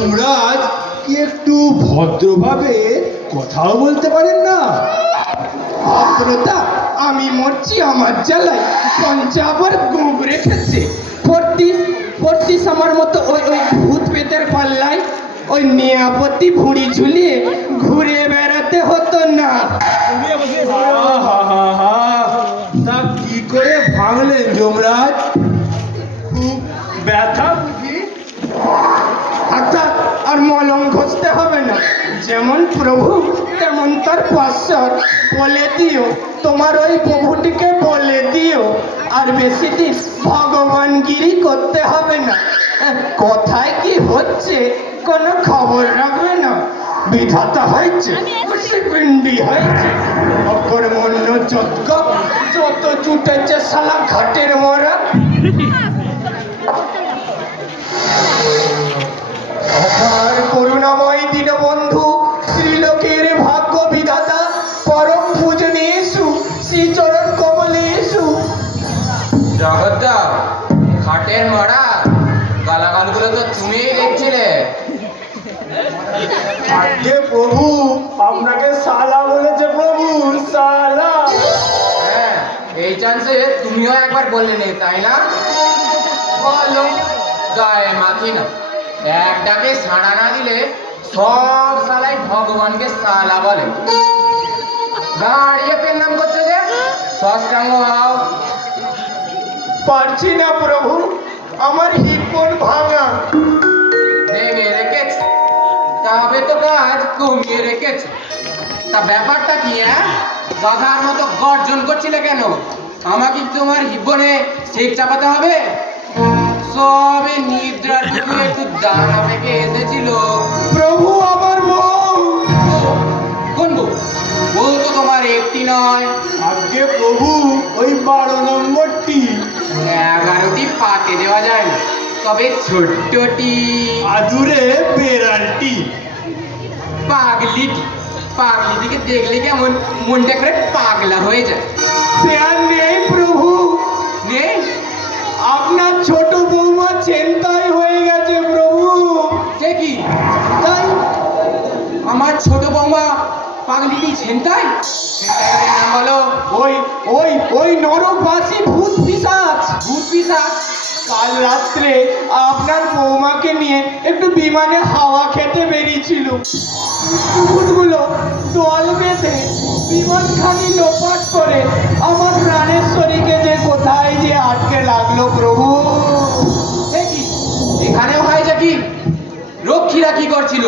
যমরাজ কি একটু ভদ্রভাবে কথাও বলতে পারেন না? ভদ্রতা? আমি মরছি আমার জ্বালায়, পঞ্চা আবার গুঁগ রেখেছে। ফর্টিস আমার মতো ওই ওই ভূত পেতের পাল্লায় ওই নিয়াপত্তি ভুঁড়ি ঝুলিয়ে ঘুরে বেড়াতে হতো না। তা কি করে ভাঙলেন যমরাজ? খুব ব্যথা বুঝি? অর্থাৎ আর মলম ঘষতে হবে না, যেমন প্রভু তেমন তার পাশ্বর। বলে দিও তোমার ওই প্রভুটিকে, বলে দিও আর বেশি দিন ভগবানগিরি করতে হবে না। কোথায় কি হচ্ছে কোনো খবর রাখবে না। বিধাতা হয়েছে পিণ্ডি হয়েছে, অকর্মণ্য যজ্ঞ যত জুটেছে শালা ঘাটের মরা। অপার করুণাময় দীনবন্ধু শ্রীলোকের ভাগ্য বিধাতা পরম পূজনীয়েষু শ্রীচরণ কমলেষু। জগদ্দা, খাটের মরা গালাগালগুলো তো তুমিই দেখছিলে। আজকে প্রভু আপনাকে সালা বলেছে, প্রভু সালা। হ্যাঁ, এই চান্সে তুমিও একবার বললে নে, তাই না? বলো, গায়ে মাখি না। এক ডাকে সাড়া না দিলে সব সালাই ভগবানকে সালা বলে। দাঁড়িয়ে পেন নাম করছো যে, ষষ্ঠাঙ্গ হও। পারছি না প্রভু, আমার হিপন ভাঙা। ভেঙে রেখেছ, তবে তো কাজ কমিয়ে রেখেছ। তা ব্যাপারটা কি? গাধার মতো গর্জন করছিলে কেন? আমাকে তোমার হিব্বনে শেক চাপাতে হবে? সবে নিদ্রাটুকু একটু দানা পেকে এসেছিল। প্রভু আমার বউ। কোন বউ? বউ তো তোমার একটি নয়, আজকে প্রভু ওই 12 নম্বরটি। 11টি পাতে দেওয়া যায় না, তবে ছোট্টটি আদুরে বেড়ালটি। পাগলিটি। পাগলিটিকে দেখলে কেমন মনটা করে পাগলা হয়ে যায়। সে আর নেই প্রভু, নেই? আপনার ছোট বৌমা ছেনতাই হয়ে গেছে প্রভু। সে কি? তাই আমার ছোট বৌমা পাগলিটি ছেনতাই? নাম বলো। ওই ওই ওই নরকবাসী ভূত পিশাচ ভূত পিশাচ? কাল রাত্রে আপনার বৌমাকে নিয়ে একটু বিমানে হাওয়া খেতে বেরিয়েছিল। ভূতগুলো দল বেঁধে বিমানখানি লোপাট করে আমার প্রাণেশ্বরীকে যে কোথায় যে আটকে লাগলো প্রভু। সে কি? এখানেও হয় যে কি? রক্ষীরা কি করছিল?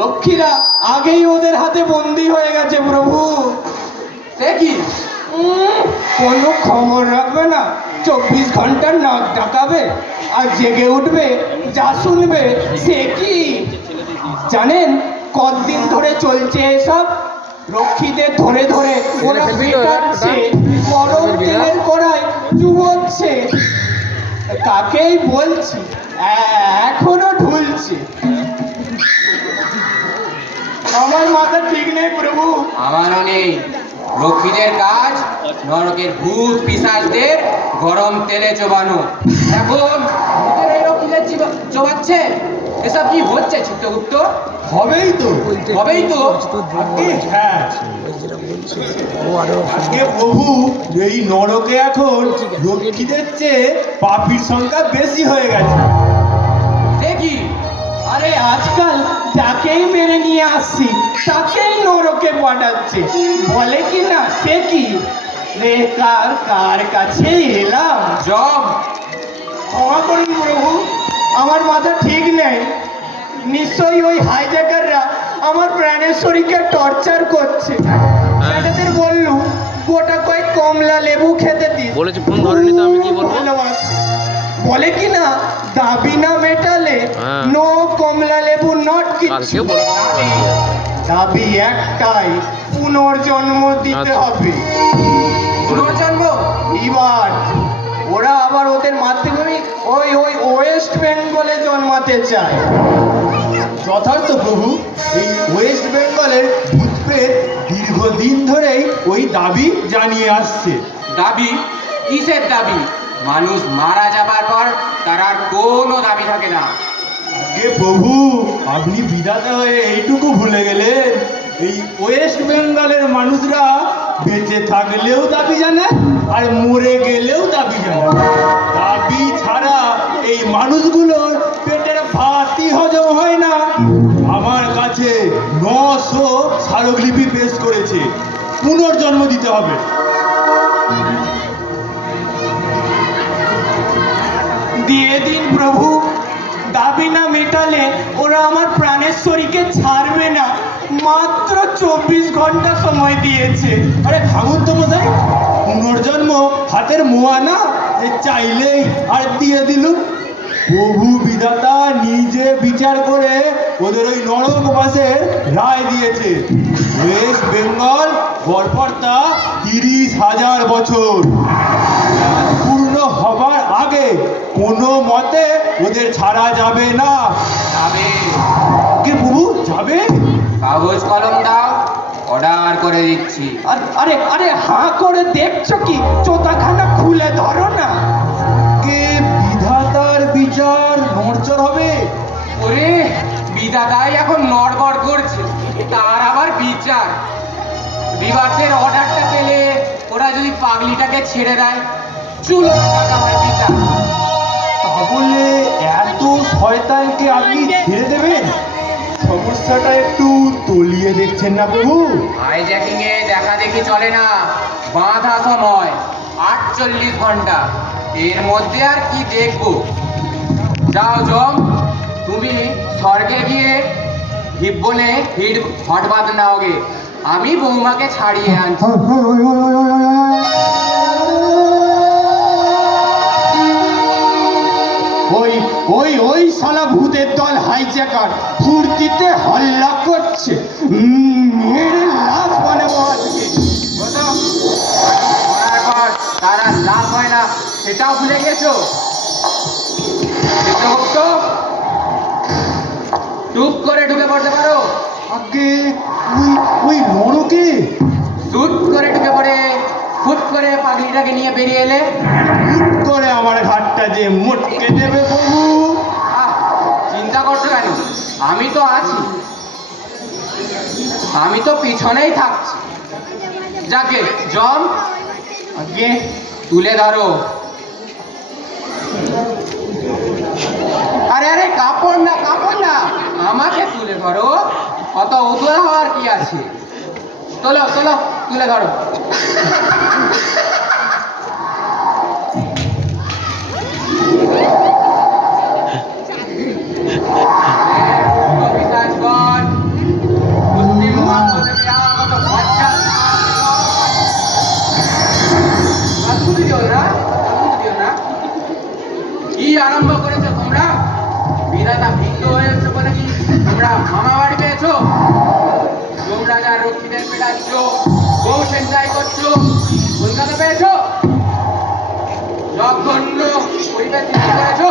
রক্ষীরা আগেই ওদের হাতে বন্দি হয়ে গেছে প্রভু। সে কি? কোনো খবর রাখবে না, 24 ঘন্টার নাক ডাকাবে আর জেগে উঠবে, যা শুনবে সে কি। জানেন কতদিন ধরে চলছে এসব? রক্ষীদের ধরে ধরে ওরা পেটাচ্ছে, গরম তেলের কড়াই চুবোচ্ছে। তাকেই বলছি, এখনো ঢুলছে। আমার মাথা ঠিক নেই প্রভু। আমারও নেই। রক্ষীদের কাজ নরকের ভূত পিশাচদের গরম তেলে চোবানো। এখন ভূতের এই রক্ষীদের চোবাচ্ছে। এসব কি হচ্ছে চিত্রগুপ্ত? হবেই তো। হবেই তো। হ্যাঁ, আজকে প্রভু এই নরকে এখন রক্ষীদের চেয়ে পাপীর সংখ্যা বেশি হয়ে গেছে। সে কি? আরে আজকাল যাকেই মেরে নিয়ে আসছি তাকেই নরকে পাঠাচ্ছে। বলে কি না সে কি রে, কার কার কাছে এলাম। জব। ক্ষমা করুন প্রভু, আমার মাথা ঠিক নেই। নিশ্চয়ই ওই হাইজ্যাকাররা আমার প্রাণেশ্বরীকে টর্চার করছে। ছেলেদের বললুম গোটা কয়েক কমলা লেবু খেতে দিস, বলেছে ফোন ধরেনি তো আমি কি বলবো? ধন্যবাদ। বলে কি না দাবি না মেটালে নো কমলা লেবু নট কিচ্ছু। দাবি একটাই, পুনর্জন্ম দিতে হবে। পুনর্জন্ম? এবার ওরা আবার ওদের মাতৃভূমি ওই ওই ওয়েস্ট বেঙ্গলে জন্মাতে চায়। যথার্থ প্রভু, এই ওয়েস্ট বেঙ্গলের ভূতপ্রেত দীর্ঘদিন ধরেই ওই দাবি জানিয়ে আসছে। দাবি? কিসের দাবি? মানুষ মারা যাবার পর তার আর কোনো দাবি থাকে না। আগে প্রভু, আপনি বিধাতা হয়ে এইটুকু ভুলে গেলেন, এই ওয়েস্ট বেঙ্গলের মানুষরা বেঁচে থাকলেও দাবি জানে আর মরে গেলেও দাবি জানে। দাবি ছাড়া এই মানুষগুলোর পেটের ভাতই হজম হয় না। আমার কাছে 900 স্মারকলিপি পেশ করেছে, পুনর্জন্ম দিতে হবে। দিয়ে দিন প্রভু, দাবি না মেটালে ওরা আমার প্রাণেশ্বরীকে ছাড়বে না। মাত্র 24 ঘন্টা সময় দিয়েছে। আরে থামুন তো মশাই, পুনর্জন্ম হাতের মোয়া না যে চাইলেই আর দিয়ে দিলুম। প্রভু বিধাতা নিজে বিচার করে ওদের ওই নরকবাসের রায় দিয়েছে। ওয়েস্ট বেঙ্গল গড়পড়তা 30,000 বছর পূর্ণ হবার আগে কোনো মতে ওদের ছাড়া যাবে না। যাবে। কে প্রভু যাবে? কাগজ কলম দাও, অর্ডার করে দিচ্ছি। আরে আরে হাঁ করে দেখছো কি? চোতাখানা খুলে ধরো না। কে বিধাতার বিচার নড়চড় হবে? ওরে, বিধাতাই এখন নড়বড় করছে, তার আবার বিচার। বিবাদের অর্ডারটা পেলে ওরা যদি পাগলিটাকে ছেড়ে দেয়, চুল আমার বিচার। তাহলে এত শয়তানকে আপনি ছেড়ে দেবেন? সমস্যাটা একটু তলিয়ে দেখছেন না প্রভু? হাইজ্যাকিং এ দেখা দেখি চলে না, বাঁধা সময় 48 ঘন্টা, এর মধ্যে আর কি দেখবো? যাও জম, তুমি স্বর্গে গিয়ে হিব্বনে হিট হট বাঁধ নাওগে, আমি বৌমাকে ছাড়িয়ে আনছি। ওই ওই ওই শালা ভূতের দল হাইজ্যাকার ফুর্তিতে হল্লা করছে। মেরে লাশ বানাবো আজকে। বোঝো, করার পর তারা লাভ হয় না সেটাও ভুলে গেছো? চিত্রগুপ্ত, টুপ করে ঢুকে পড়তে পারো? আগে ওই ওই নরকে সুট করে ঢুকে পড়ে ফুট করে পাগড়িটাকে নিয়ে বেরিয়ে এলে। হুট করে আমার ঘাটটা যে মোটকে দেবে প্রভু। আহ, চিন্তা করছো কেন? আমি তো আছি, আমি তো পিছনেই থাকছি। যাকে জম, আগে তুলে ধরো। আরে আরে, কাপড় না কাপড় না, আমাকে তুলে ধরো। অত উতলা হওয়ার কি আছে? তোলো তোলো, তুলে ধরো। পিশাচগণ, মুসলিম ধর্মদেবী আগত বাচ্চা। অদ্ভুত দিও না, অদ্ভুত দিও না। কি আরম্ভ করেছো তোমরা? বিধাতা ভিন্ন হয়েছে বলে কি তোমরা মামা বাড়ি পেয়েছো? তোমরা যা রক্ষীদের পেটাচ্ছ, বউ সেন্টাই করছো, কলকাতা পেয়েছো? জঘন্য পরিবেশ সৃষ্টি করেছো,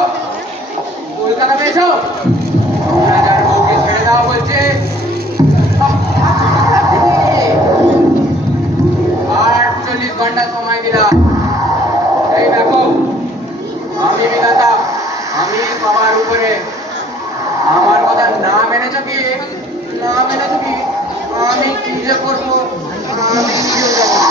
কলকাতা পেয়েছো? তোমরা যার বউকে ছেড়ে দাও বলছে, 48 ঘন্টা সময় দিলাম। এই দেখো, আমি বিধাতা, আমি সবার উপরে। আমার কথা না মেনেছ কি, না মেনেছ কি, আমি কি যে করবো আমি নিজেও জানি না।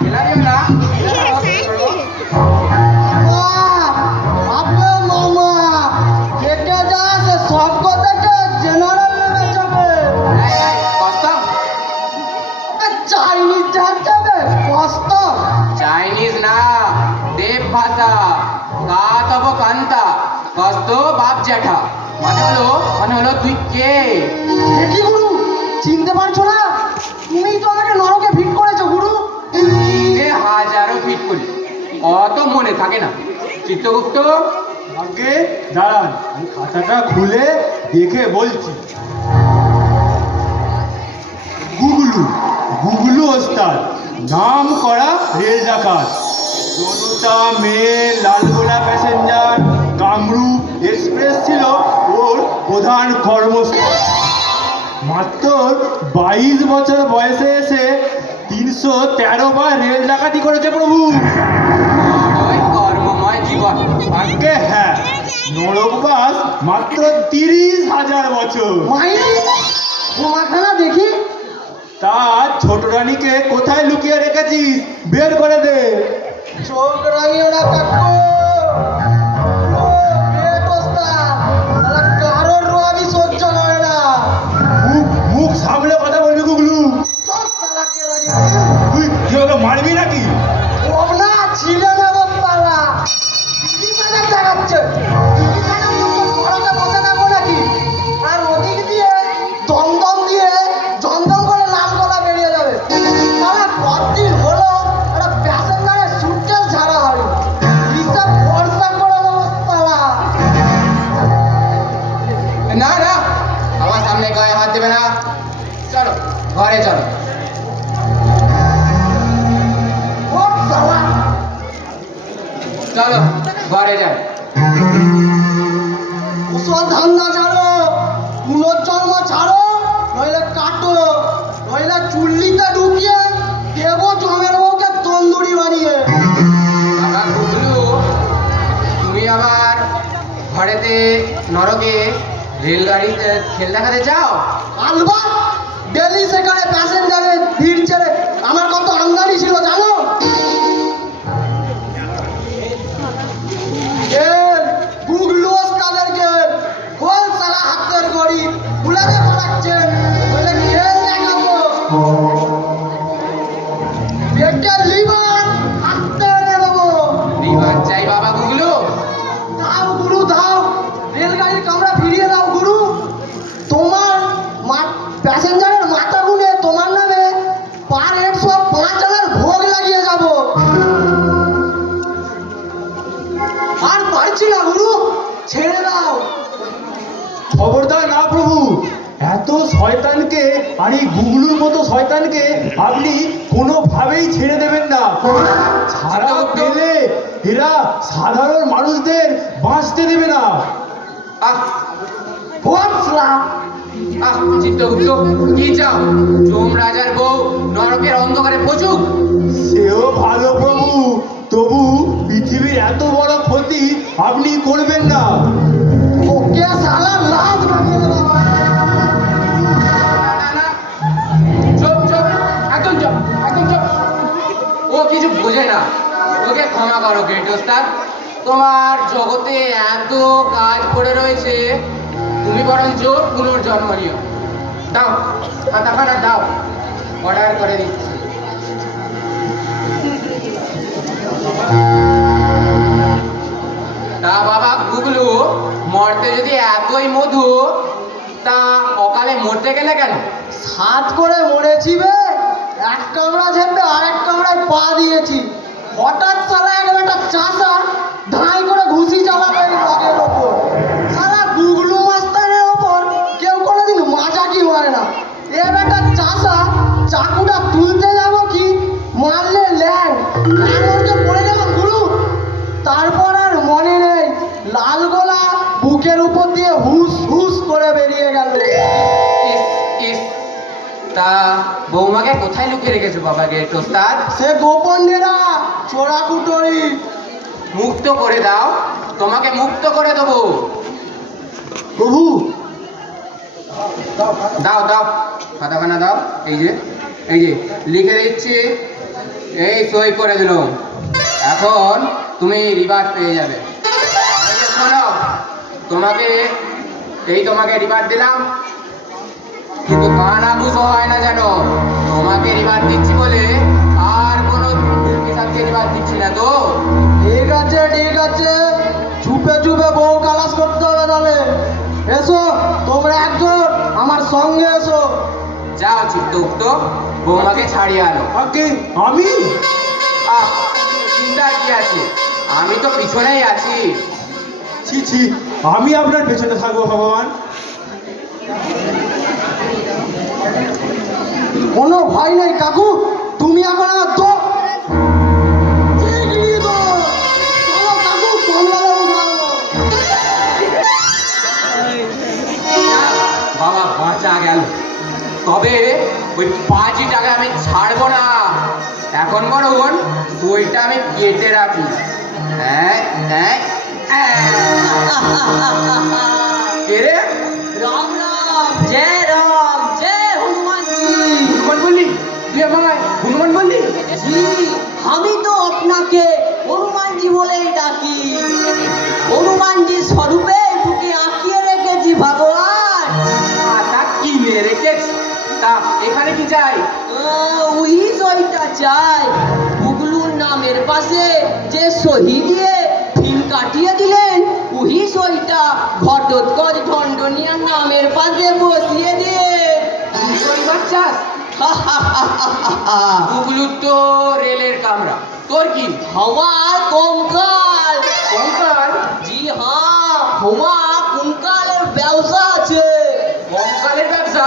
খেলা দিও না। কস্তম, চাইনিজ না, দেব ভাষা। কা তব কান্তা, কস্ত বাপ জ্যাঠা। মানে হলো তুই কে? কি গুরু, চিনতে পারছো না? তুমি তো আমাকে নরকে ভিড় করেছো গুরু। হাজারো ফিট করি, অত মনে থাকে না। চিত্রগুপ্ত, আগে দাঁড়ান, আমি খাতাটা খুলে দেখে বলছি। গুগলু, গুগলু ওস্তাদ, নাম করা রেল ডাকাত। Janata Mail, Lalgola Passenger, Kamrup Express ছিল ওর প্রধান কর্মস্থল। মাত্র 22 বছর বয়সে এসে 1913 বার রেল ডাকাতি করেছে প্রভু। ওই কর্মময় জীবন। আজকে হ্যাঁ, নরকবাস মাত্র 30,000 বছর। মাইনি তোমাখানা দেখি। তা ছোট রানীকে কোথায় লুকিয়ে রেখেছিস, বের করে দে। চোখ রাঙিও না কাকু। কারোর রোয়াবি সহ্য করে না। মুখ সামলে কথা বলবি গুগলু। চোখ চালাকে রাঙিয়ে। তুই কি ওকে মারবি নাকি? ওনা ছিল না বাপ্পারা। কি বাজার জাগাচ্ছে? কি বাজার ঘরতে বসে থাকবো নাকি? আর ওদিক দিয়ে দমদম দিয়ে জমদম করে লাল গলা বেরিয়ে যাবে। তারা কতদিন হলো একটা প্যাসেঞ্জারের সুটকেস ঝাড়া হয়। হিসাব ভরসা করে দেবো তারা। না না, আমার সামনে গায়ে হাত দেবে না। চলো ঘরে চলো। ও সালা। চলো ঘরে যাই। ওসব ধান্দা ছাড়ো, পুনর্জন্ম ছাড়ো, নইলে কাটো, নইলে চুল্লিতে ঢুকিয়ে দেবো জমের বউকে তন্দুরি বানিয়ে। বাবা গুগলু, তুমি আবার ঘরেতে নরকে রেলগাড়িতে খেল দেখাতে চাও? আলবা ডেলি সেখানে প্যাসেঞ্জারের ভিড় ছেড়ে আমার কত আমদানি ছিল জানো? গুগলু তাদেরকে কোন সারা হাতের গড়ি গুলাবে পড়াচ্ছে বলে খেল দেখাবো। পেটে লিভার হাতে এনে দেবো। বিমান চাই বাবা গুগলু। দাও গুরু দাও, রেলগাড়ির কামরা ফিরিয়ে দাও গুরু। তোমার প্যাসেঞ্জারের মাথা গুনে তোমার নামে পার হেড সব 5 আনার ভোগ লাগিয়ে যাব। আর পারছি না গুরু, ছেড়ে দাও। খবরদার না প্রভু, এত শয়তানকে আর এই গুগলুর মতো শয়তানকে আপনি কোনোভাবেই ছেড়ে দেবেন না। ছাড়া পেলে এরা সাধারণ মানুষদের বাঁচতে দেবে না। আহ ভোসলা আহ চিত্তগুপ্ত, কি চাও? চোম রাজার বউ নরকের অন্ধকারে পচুক? সেও ভালো প্রভু, তবু পৃথিবীর এত বড় ক্ষতি আপনি করবেন না। ওকে সালা লাশ বানিয়ে দেবো। না না, চুপ চুপ, একদম চুপ, একদম চুপ। ও কিছু বোঝে না, ওকে ক্ষমা করো গ্রেট ওস্তাদ। তোমার জগতে এত কাজ পড়ে রয়েছে, তুমি বরঞ্চ পুনর্জন্ম নিও। দাও খাতাখানা দাও, অর্ডার করে দিচ্ছি। তা বাবা গুগলু, মরতে যদি এতই মধু, তা অকালে মরতে গেলে কেন? সাত করে মরেছি বে। এক কামড়া ঝেপে আরেক কামড়ায় পা দিয়েছি। হঠাৎ সালা একটা চাষা ধাই করে ঘুষি চালাবে লগের ওপর। সালা গুগলু মাস্তানের ওপর কেউ কোনোদিন মাজাকি হয় না। এ বেটা চাষা চাকুটা তুলতে যাব কি মারলে ল্যাং লাঙরকে পড়ে গেল গুরু। তারপর আর মনে নেই, লাল গোলা বুকের উপর দিয়ে হুস হুস করে বেরিয়ে গেল। ইস ইস, তা বৌমাকে কোথায় লুকিয়ে রেখেছো বাবা গ্রেট ওস্তাদ? সে গোপন ডেরা চোরা কুটোরি। মুক্ত করে দাও, তোমাকে মুক্ত করে দেবো। প্রভু, দাও দাও খাতাখানা দাও। এই যে এই যে লিখে দিচ্ছি, এই সই করে দিলাম। এখন তুমি রিবার্ট পেয়ে যাবে। এই যে শোনো, তোমাকে রিবার্ট দিলাম, কিন্তু কানা বুঝো হয় না জানো। তোমাকে রিবার্ট দিচ্ছি বলে আর কোনো সাথে রিবার্ট দিচ্ছি না তো। ঠিক আছে ঠিক আছে, চুপে চুপে বউ কালাস করতে হবে তাহলে। এসো তোমরা একজন আমার সঙ্গে এসো। যাও চিত্তগুপ্ত, বৌমাকে ছাড়িয়ে আনো। আগে আমি? আহ, চিন্তার কি আছে, আমি তো পিছনেই আছি। ছি ছি, আমি আপনার পেছনে থাকবো ভগবান। কোনো ভয় নেই কাকু, তুমি এখন আমার তো কাকু বাবা বাঁচা গেল, তবে ওই 5 টাকা আমি ছাড়বো না। দইটা আমি কেটে রাখি। হ্যাঁ হ্যাঁ কে রে? রাম রাম, জয় হনুমান জি। হনুমান বললি? তুই আমায় হনুমান বললি? জি, আমি তো আপনাকে হনুমান জি বলেই ডাকি। হনুমান জি স্বরূপে বুকে আঁকিয়ে রেখেছি ভগবান। তা কি মেরে রেখেছি? তা এখানে কি চাই? ওই সইটা চাই। বুগলুর নামের পাশে যে সহি দিয়ে ফিল কাটিয়ে দিলেন, ওই সইটা ঘটোৎকচ ঢন্ডনিয়ার নামের পাশে বসিয়ে দিয়ে। তুই বাচ্চাস? গুগলুর তো রেলের কামরা, তোর কি? আমার কঙ্কাল। কঙ্কাল? জি হ্যাঁ, আমার কঙ্কালের ব্যবসা আছে। কঙ্কালের ব্যবসা?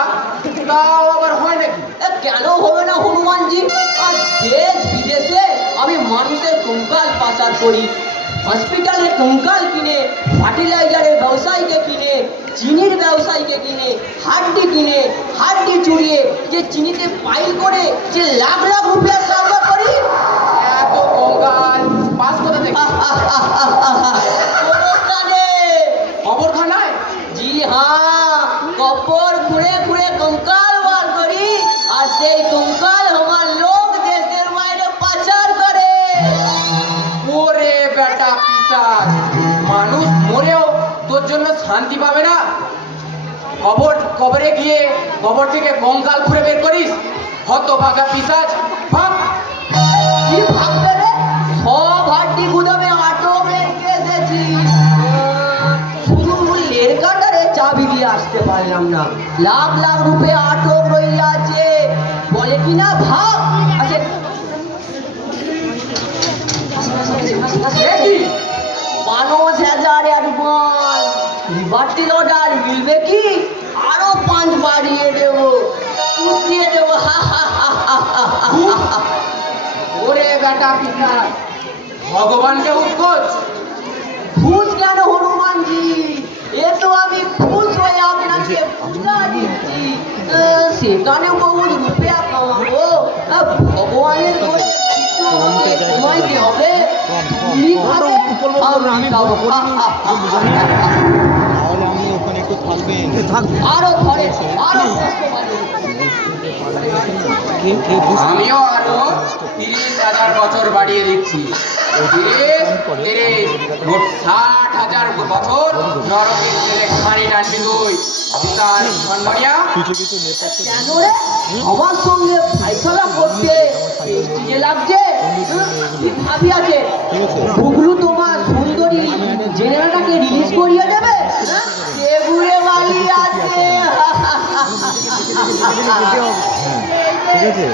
তাও আবার হয় নাকি? কেন হবে না হনুমানজি? আর দেশ বিদেশে আমি মানুষের কঙ্কাল পাচার করি। হসপিটালে কঙ্কাল কিনে, ফার্টিলাইজারের ব্যবসায়ীকে কিনে, চিনির ব্যবসায়ীকে কিনে, হাড্ডি কিনে, হাড্ডি চুরিয়ে যে চিনিতে পাইল করে যে লাখ লাখ রুপিয়া কারবার করি। এত কঙ্কাল পাস কোথা থেকে? খবরদারে। খবরখানায়? জি হ্যাঁ, কবর খুঁড়ে খুঁড়ে কঙ্কাল বার করি, আর সেই কঙ্কাল আমার লোক দেশের বাইরে পাচার করে। ওরে বেটা পিসাচ, মানুষ মরেও তোর জন্য শান্তি পাবে না? কবরে গিয়ে কবর থেকে কঙ্কাল খুঁড়ে বের করিস? হতভাগা পিসাচ, ভাগ! কি ভাববে রে? সব হাড্ডি গুদামে আটক রেখে এসেছি। শুধু লের কাটারে চাবি দিয়ে আসতে পারলাম না। লাখ লাখ রুপে আটক রয়ে আছে। বলে কিনা ভাব আছে। এ কি? ৫০০০ অ্যাডভান্স। বাড়তি অর্ডার মিলবে কি? আরো ৫ বাড়িয়ে দেবো, পুষিয়ে দেবো। ওরে বেটা পিসাচ, ভগবানকে উৎকোচ! খুশ কেন হনুমানজি? এ তো আমি খুশ হয়ে আপনাকে পূজা দিচ্ছি। সেখানে বহু রুপিয়া কামাবো। ভগবানের করে কিছু আমাকে কমাইতে হবে। তুমি খাবে, আমি খাবো। তাহলে আপনি ওখানে একটু থাকবেন। আরো ঘরে আরো কষ্ট বাড়বে। আমিও আরো ৩০,০০০ বছর বাড়িয়ে দিচ্ছি। ৩০, মোট ৬০,০০০ বছর নরকের ছেলে খাঁড়ি টানবি তুই। পিসাচ খণ্ডনিয়া, কিছু কিছু নেতা তো কেন রে? আমার সঙ্গে ফাইসলা করতে স্টেজে লাগছে। ভাবি আছে বুগলু তোমার সুন্দরী জেনারেটাকে রিলিজ করিয়ে দেবে। সেগুড়ে বাড়ি আছে। ঠিক আছে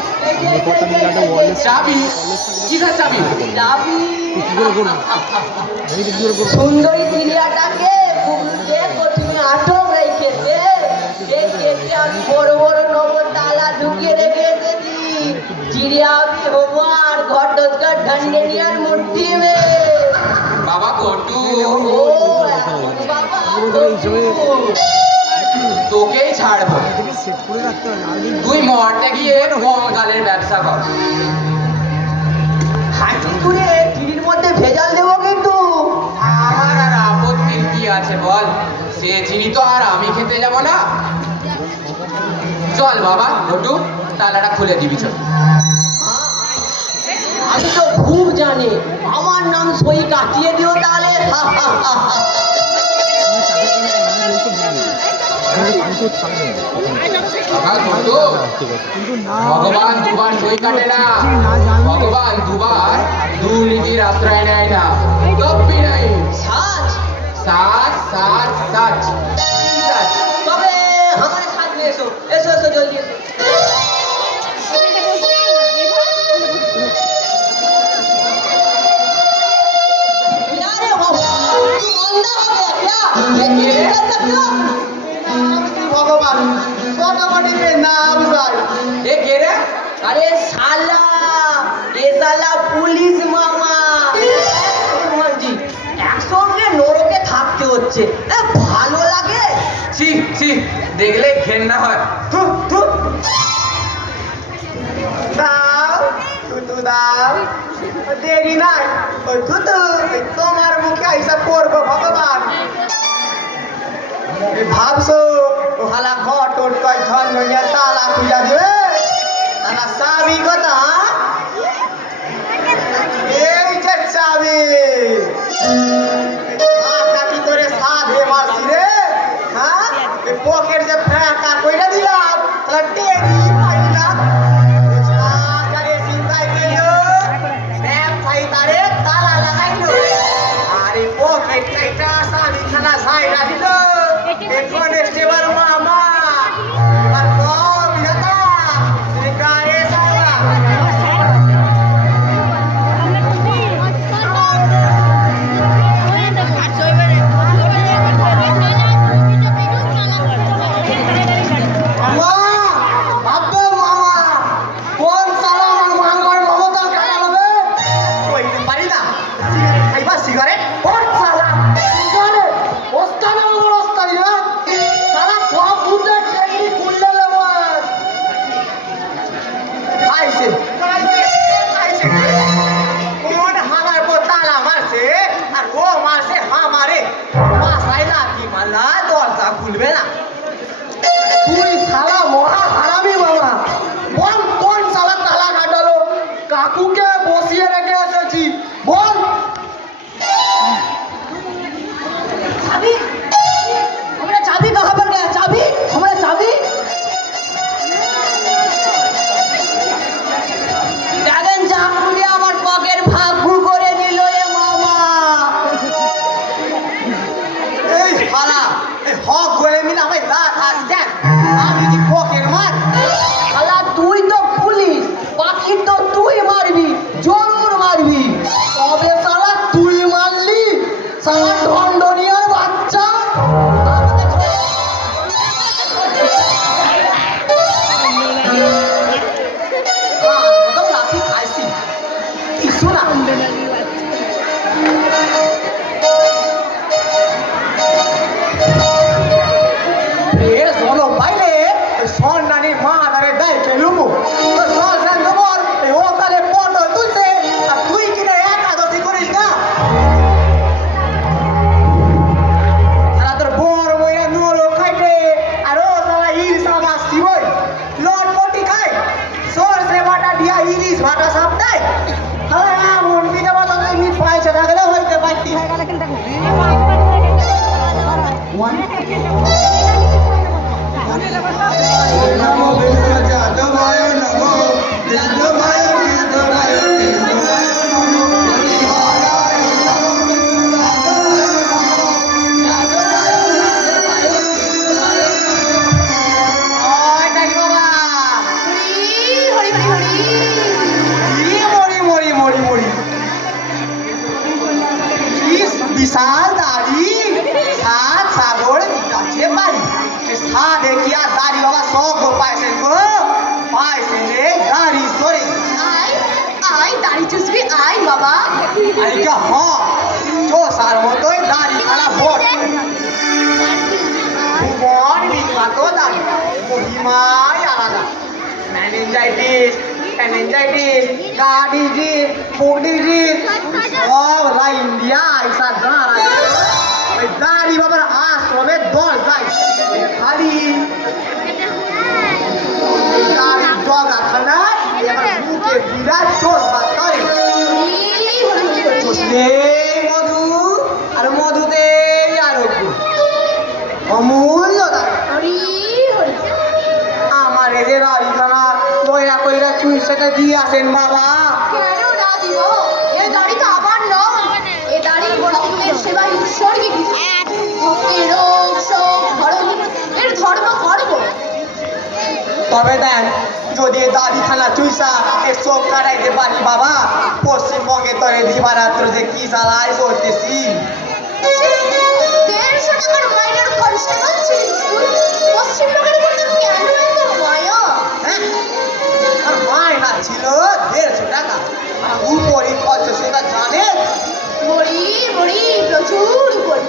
নিকট আমি একটা ওয়ারলেস চাবি? কিসের চাবি? যাবি কি করে করবো আমি কি করে করবো সুন্দরী চিড়িয়াটাকে বুগলুকে কঠিনে আটক রেখেছে। এই কেসে আমি বড় বড় নগর তালা ঢুকিয়ে রেখে এসেছি। চিড়িয়া আমি হবো আর ঘটোৎকচ ঢন্ডনিয়ার মূর্তি মে। বাবা ঘটু, ও বাবা ঘটু। তোকেই ছাড়বো। এটাকে সেট করে রাখতে হবে নাহলে তুই মরতে গিয়ে কঙ্কালের ব্যবসা কর। হাঁটি তুলে চিড়ির মধ্যে ভেজাল দেবো কিন্তু। আমার আর আপত্তির কি আছে বল? সে চিনি তো আর আমি খেতে যাব না। চল বাবা ঘটু, তালাটা খুলে দিবি চল। আমি তো খুব জানি। আমার নাম সই কাটিয়ে দিও তাহলে। বাবা ঘটু, ঠিক আছে কিন্তু না ভগবান দুবার সই কাটে না। ভগবান দুবার দুর্নীতির আশ্রয় নেয় না। তপ্পি নাই। সাজ সাচ সাচ সাচ সাচ। তবে আমার সাথে এসো, এসো এসো জলদি এসো। না রে বাবা, তুই অন্ধ হবে क्या? ये क्या कर सकते हो? ভগবান সোনামাটিকে নাম যায়। এ কে রে? अरे साला, ये साला পুলিশ মামা। হনুমানজি, একসঙ্গে নরকে থাকতে হচ্ছে। ভালো লাগে? ছি ছি, দেখলে ঘেন্না হয়। থু, থু। দাও, তুতু দাও। দেরি নাই ওই দুটো তোমার মুখে আইসা পড়বো ভগবান ভাবছো ও হালা ঘট ওট কয় ধন হইয়া তালা খুঁজা দিবে তালা চাবি কথা এই যে চাবি কি তোরে সাধে মারছি রে হ্যাঁ পকেট যে ফ্যাঁকা কইরা দিলাম তাহলে টেরি পাইলি না সাজারে চিন্তাই কইলো ব্যাগ খাই তারে তালা লাগাইলো আরে পকেট কাইটা চাবি খানা ছাইরা দিল এখন এসেবার মামা আর কম বিধাতা তুমি কারে সারা খুলবে না তুই শালা মহা হারামি বাবা বল কোন শালা তালা কাটালো কাকুকে বসিয়ে রেখে এসেছি বল চাবি हमरा चाबी कहाँ पर गया चाबी हमरा चाबी ড্রাগন চাকুলি আমার পকেট ভাগ্য করে দিল রে মামা এই শালা এই হক গলে মিলা ভাই দা খাস দেন আমি কি পকেট মার শালা তুই তো পুলিশ বাকি তো তুই মারবি জরুর মারবি তবে শালা তুই মারলি শালা ঢন্ডনিয়ার বাচ্চা তো লাঠি খাইছি কিছু না এর শোনো বাইরে সন্ধানী মা ধরে দেয় কেলুমু তো সন্ধান খবর এই ওকালে পটো তুলছে আর তুই কিনে একাদশী করিস না আর তোর বড় বইয়া নুলো খাইতে আর ও সালা ইলিশ মাছ দিবই লট পটি খাই সরষে বাটা দিয়া ইলিশ ভাটা সাপ দেয় তাহলে এমন বিনা বাতা তুই পয়সা থাকলে হইতে পারতিস নমো বিষ্ণু যাদবায় নমো বিষ্ণুবায় বিষ্ণুবায় বিষ্ণুবায় নমো হরিহরায় নমো বিষ্ণু যাদবায় নমো যাদবায় ওই ডাকি বাবা হরি হরি হরি ই মরি মরি মরি মরি কি বিশাল দাড়ি সাত সাগর গাছে বাড়ি সাদে কি আর দাড়ি বাবা সব গো পাইছে গো পাইছে রে দাড়ি সরে আই আই দাড়ি চুষবি আই বাবা আরে কে হ্যাঁ চোষার মতোই দাড়ি খানা ভোট ভুবন বিখ্যাত দাড়ি মহিমাই আলাদা মেনিনজাইটিস গার্ডিটিস ফুডিটিস সব লাইন দিয়া আইসা দাঁড়া ওই দাড়ি বাবার আশ্রমে দল যায় খালি দাড়ি জগা খানা এবার মুখে বিরাট চোষ বাতায় চোষলে মধু আর মধুতে আরোগ্য অমূল্য দাড়ি আমার এই যে দাড়ি খানা দয়া কইরা চুইসাটা দিয়ে আসেন বাবা কেন না দিব এই দাড়িটা আবার নাও এই দাড়ি ভক্তের সেবায় উৎসর্গী ভক্তের রোগ শোক ধর্ম এর ধর্ম করব তবে দেন যদি এই দাড়ি খানা চুইসা এর চোখ কাটাইতে পারি বাবা পশ্চিমবঙ্গে তরে দিবারাত্র যে কি জ্বালায় করতেছি 150 টাকার মাইনের কনস্টেবল ছিলিস তুই পশ্চিমবঙ্গের উপর তোর কেন এত মায়া হ্যাঁ আর মায়না ছিল 150 টাকা আর উপরই খরচ সেটা জানেন বড়ি বড়ি প্রচুর বড়ি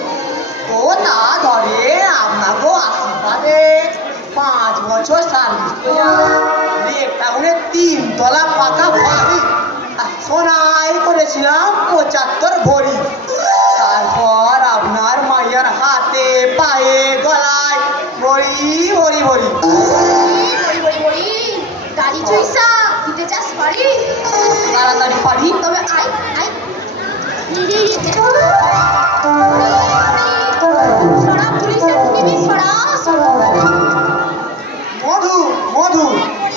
ও তা ধরে আপনাকেও আশীর্বাদে 5 বছর সার্ভিস লেক টাউনে 3 তলা পাকা বাড়ি আর সোনাই করে বলেছিলাম 75 ভরি। তারপর আপনার মায়ের হাতে পায়ে গলায় ভরি ভরি ভরি। দাড়ি চইসা দিতে চাস পারি? তাড়াতাড়ি পারি। তবে আয় আয় সরা পুলিশের তুমি সরা মধু মধু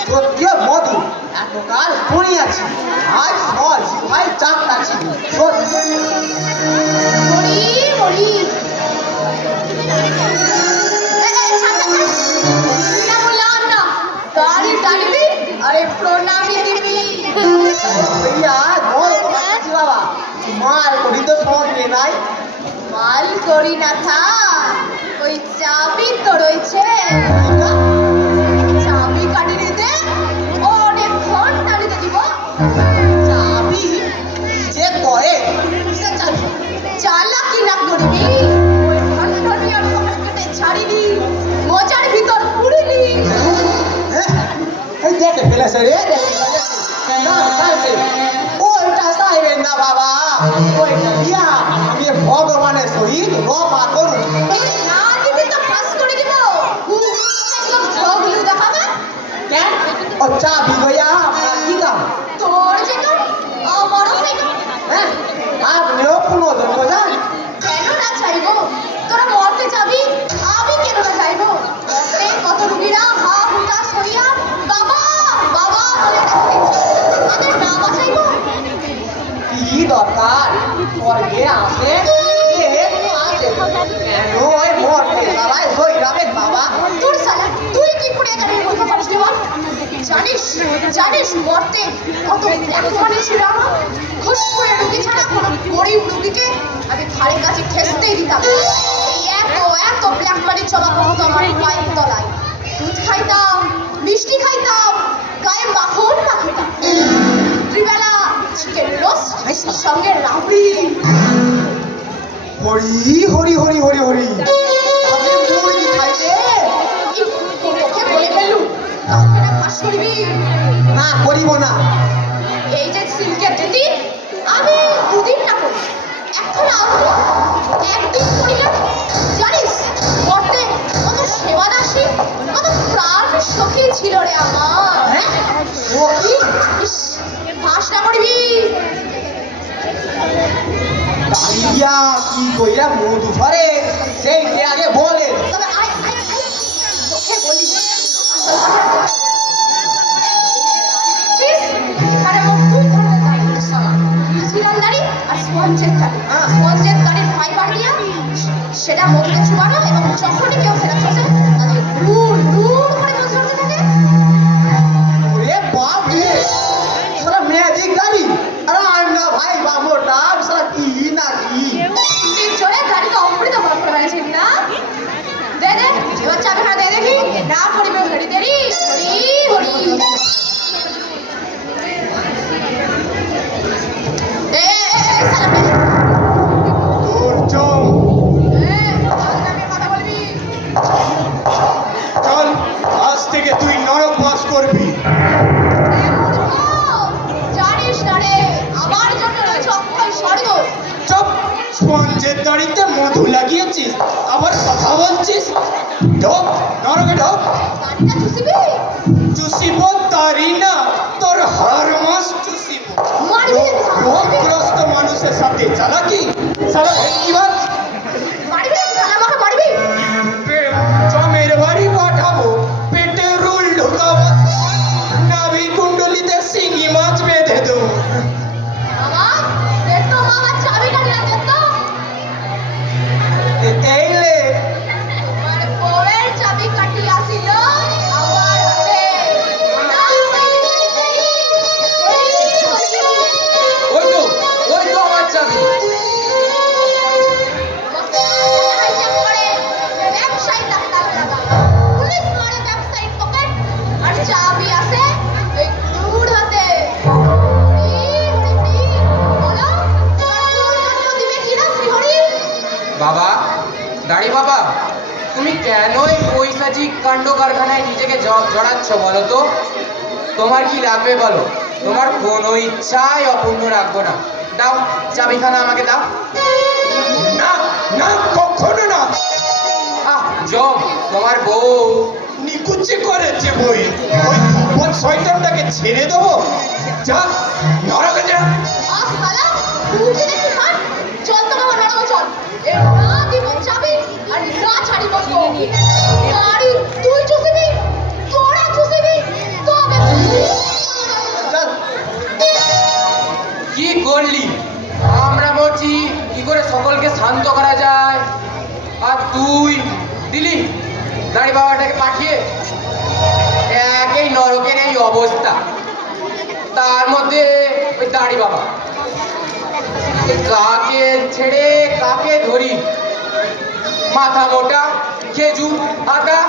সত্য মধু, এতকাল শুনিয়াছি, আজ সজ ভাই চাপটাছি। মরি মরি না বললাম না দাড়ি দাড়ি আরে প্রণামী দিবি বাবা মাল করি তো সঙ্গে নাই। মাল করি না থা ওই চাবি তো রয়েছে, চাবি কাটি নিতে অনেক ঘন্টা নিতে দিব। চাবি যে করে চালাকি না করবি, ওই ঘন্টা নিয়ে পকেটে ছাড়িনি, মোজার ভিতর পুরিনি। এই দেখে ফেলেছে রে, না সাইছে ওইটা সাইবেন না বাবা, ওইটা দিয়া আমি ভগবানের সহিত রপা করুন। না দিবি তো ফাঁস করে দিব, একদম ভগলু দেখাবে। কেন ও চাবি লইয়া আপনার কি কাম? তোর যে কাম আমারও সেই কাম। হ্যাঁ আপনিও পুনর্জন্ম যান। কেন না চাইবো? তোরা মরতে যাবি, আমি কেন না চাইবো? মরতে কত রুগীরা হা হুতাশ হইয়া বাবা বাবা বলে ডাকতেছে, তাদের না বাঁচাইবো? কি দরকার স্বর্গে আসে একটু আছে, কেন ওই মরতে সবাই সইরাবেন বাবা? তোর শালা তুই কি করে জানিস বলতে পারিস নি বল? জানিস জানিস মরতে কত ব্ল্যাক ছিল আমার? খুশ করে রুগী ছাড়া কোনো গরিব রুগীকে আমি ধারে কাছে ঠেসতেই দিতাম। এই এত ব্ল্যাক মানি চলা করতো আমার পায়ের তলায়। দুধ খাইতাম, মিষ্টি খাইতাম, গায়ে মাখন মাখিতাম, ত্রিবেলা চিকেন রোস্ট সঙ্গে রাবড়ি। হরি হরি হরি হরি হরি, আপনি মুরগি খাইতে? তোকে বলে ফেললুম, কাউকে না ফাঁস করবি। না করিব না। এই যে সিল্কের দিদি, আমি দুদিন না করি, এখন আমি একদিন করিলে জানিস মরতে কত সেবাদাসী, কত প্রাণ সখী ছিল রে আমার। ও কি ইস, ফাঁস না করবি। ইয়া কি কইরা মধু ধরে সেই আগে বলে। তবে আয় আয় আয়, তোকে বলি যে আসল কথা বল। ঠিক, এখানে মোট দুই ধরনের দাড়ি আছে, নিউজিল্যান্ড দাড়ি আর স্পঞ্জের দাড়ি। স্পঞ্জের দাড়ির ফাইবার দিয়া সেটা মধুতে চুবানো, এবং যখনই কেউ সেটা চষে তাদের দূর দূর করে মধু ঝরতে থাকে। ওরে বাপ রে, সারা ম্যাজিক গাড়ি। আরে আন্না ভাই বাবুটা সারা কি না কি। তিন জোরে গাড়িকে অমৃত ভর করে বেড়েছিস না? দে দে, এবার চাবিটা দে দেখি, না করিবে ঘড়ি দেরি। হরি হরি এ সালামে তোর চম কথা বলবি। চল, আজ থেকে তুই নরক বাস করবি। এ মূর্খ, জানিস না রে আমার জন্য রয়েছে অক্ষয় স্বর্গ। চুপ, স্পঞ্জের দাড়িতে মধু লাগিয়েছিস আবার কথা বলছিস? ঢোক নরকে ঢোক। গানটা চুষিবি? চুষিব তারি না, তোর হরমাস চুষিব। মারবি না? রোগগ্রস্ত মানুষের সাথে চালাকি, সারা ভেঙ্গিবাজ। মারবি না? শালা আমাকে মারবি? জমের বাড়ি পাঠাবো, পেটে রুল ঢুকাবো, নাভি কুণ্ডলিতে শিঙি মাছ বেঁধে দেবো। মামা, দে তো মামা চাবিটা নিয়ে দে তো। এইলে আমার বউয়ের চাবি কাটিয়া ছিল আমার হাতে। ওই তো আমার চাবি। হাইজ্যাক করে ব্যবসায়ী ডাক্তার লাগা, পুলিশ মারে ব্যবসায়ীর পকেট, আর চাবি আছে এই দূর হাতে। বলো, তোমার জন্য দিবে কিনা শ্রীহরি? বাবা, দাড়ি বাবা, তুমি কেন এই পৈশাচিক কাণ্ড কারখানায় নিজেকে জড়াচ্ছ বলো তো? তোমার কি লাগবে বলো? তোমার কোনো ইচ্ছাই অপূর্ণ রাখবো না। দাও চাবিখানা আমাকে দাও। না না, কখনো না। আহ জম, তোমার বউ নিকুচি করেছে বই। ওই কুপন শয়তানটাকে ছেড়ে দেবো? যা, নরকে যা। আজ শালা বুঝে দেখি মার। চল তো বাবা নড়বো চল। এ না দিব চাবি আর না ছাড়িব তোকে। গাড়ি তুই চুষিবি, তোরা চুষিবি, তবে চল। কি করলি? আমরা বলছি কি করে সকলকে শান্ত করা যায়, আর তুই দিলি দাড়ি বাবাটাকে পাঠিয়ে। একই নরকের এই অবস্থা, তার মধ্যে ওই দাড়ি বাবা। এ কাকে ছেড়ে কাকে ধরি? মাথা মোটা, খেজুর আটা,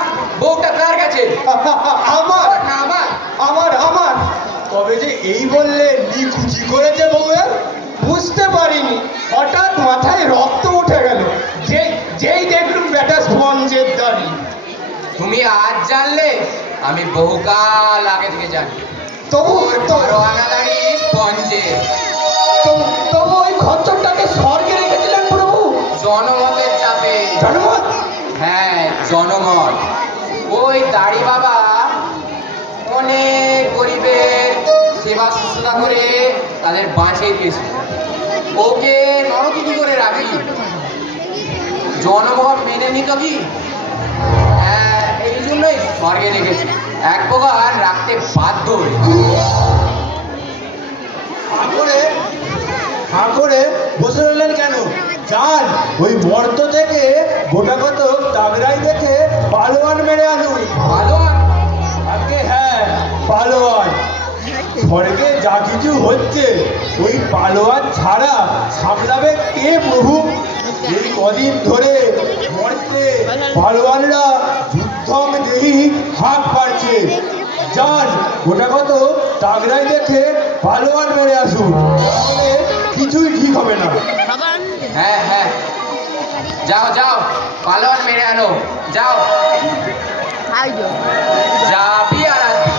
বউটা কার কাছে? আমার না আমার। আমার আমার তবে যে এই বললে নিকুচি করেছে বউয়ের। বুঝতে পারিনি, হঠাৎ মাথায় রক্ত উঠে গেল। যেই দেখলুম বেটা স্পঞ্জের দাড়ি। তুমি আজ জানলে, আমি বহুকাল আগে থেকে জানি। তবু বড় আনা দাড়ি স্পঞ্জে। তবু ওই খচ্চরটাকে স্বর্গে রেখেছিলেন প্রভু। জনমতের চাপে। জনমত? হ্যাঁ, জনমত। ওই দাড়ি বাবা অনেক গরিবের সেবা শুশ্রূষা করে তাদের বাঁচিয়ে দিয়েছে। ওকে নরকে কি করে রাখি? জনমত মেনে নিত কি? হ্যাঁ, এই জন্যই স্বর্গে রেখেছি, এক প্রকার রাখতে বাধ্য হয়ে। হাঁ করে বসে রইলেন কেন? যান ওই মর্ত থেকে গোটা কত তাগড়াই দেখে পালোয়ান মেরে আনুন। পালোয়ান? আগে হ্যাঁ, পালোয়ান। স্বর্গে যা কিছু হচ্ছে ওই পালোয়ান ছাড়া সামলাবে কে প্রভু? এই কদিন ধরে মর্তে পালোয়ানরা যুদ্ধম দেহি হাঁক পারছে। যান গোটা কত তাগড়াই দেখে পালোয়ান মেরে আসুন, তাহলে কিছুই ঠিক হবে না। হ্যাঁ হ্যাঁ, যাও যাও, পালোয়ান মেরে আনো, যাও। যাবি আর আসবি।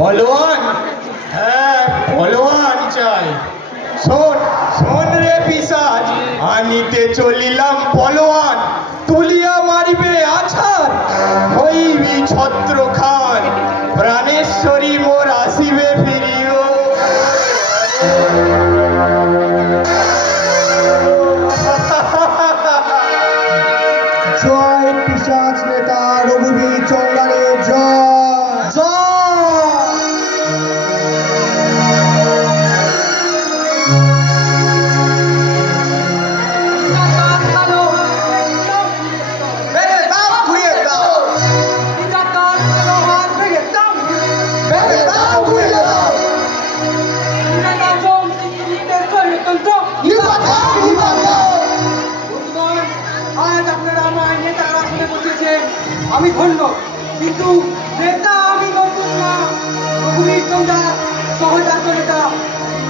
বলওয়ান? হ্যাঁ, বলওয়ান চাই। শোন শোন রে পিশাচ, আনিতে চলিলাম বলওয়ান, তুলিয়া মারিবে আছাড়। হইবি ছত্র খান, প্রাণেশ্বরী মোর আসিবে ফিরিও। জয় পিশাচ নেতা রঘুবীর চৌড়ানের জয় জয়। বেরে দাও, ঘুরিয়ে দাও, বেরে দাও, ঘুরিয়ে দাও। নিপাত দাও, নিপাত দাও। আজ আপনারা আমার নেতার আসনে বসেছেন, আমি ধন্য, কিন্তু নেতা আমি নতুন না, রঘুবীর চৌধুরী সহজাত নেতা।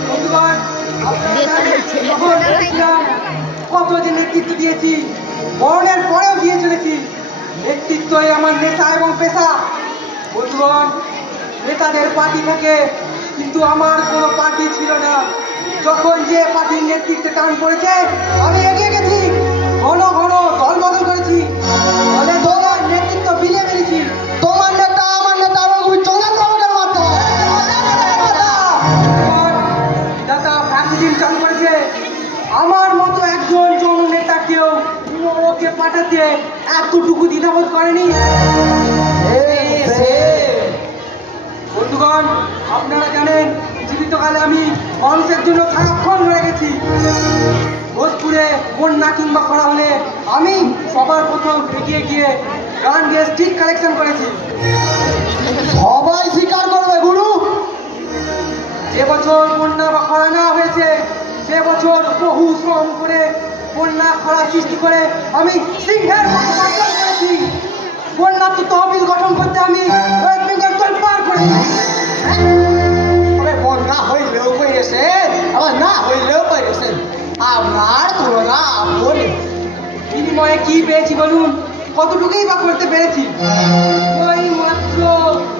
বন্ধুগণ, আপনারা জানেন, যখন বলেছিলাম কত যে নেতৃত্ব দিয়েছি, মরণের পরেও দিয়ে চলেছি। নেতৃত্বই আমার নেতা এবং পেশা। বন্ধুগণ, নেতাদের পার্টি থাকে, কিন্তু আমার কোনো পার্টি ছিল না। যখন যে পার্টির নেতৃত্বে টান পড়েছে, আমি এগিয়ে গেছি, ঘন ঘন দল বদল করেছি, দলে দলে নেতৃত্ব বিলিয়ে ফেলেছি। তোমার নেতা আমার নেতা রঘুবীর চৌধুরী আমাদের মাথা। দাদা ফ্যাক্সিডিন চালু করেছে, আমার মতো একজন জননেতাকেও ওকে পাঠাতে এতটুকু দ্বিধাবোধ করেনি। বন্ধুগণ, আপনারা জানেন, জীবিতকালে আমি মানুষের জন্য সারাক্ষণ লড়ে গেছি। ভোজপুরে বন্যা কিংবা খরা হলে আমি সবার প্রথম এগিয়ে গিয়ে গান গিয়ে স্টিক কালেকশন করেছি। সবাই স্বীকার করবে গুরু। যে বছর বন্যা বা খরা না হয়েছে, সে বছর বহু শ্রম করে বন্যা খরা সৃষ্টি করে আমি সিংহের মতো অর্জন করেছি। বন্যা তো তহবিল গঠন করতে আমি ওয়েস্ট বেঙ্গল পার করেছি। তবে বন্যা হইলেও পেরেছে, আবার না হইলেও পেরেছে, আপনার তুলনা আপনি। বিনিময়ে কি পেয়েছি বলুন? কতটুকুই বা করতে পেরেছি? ওই মাত্র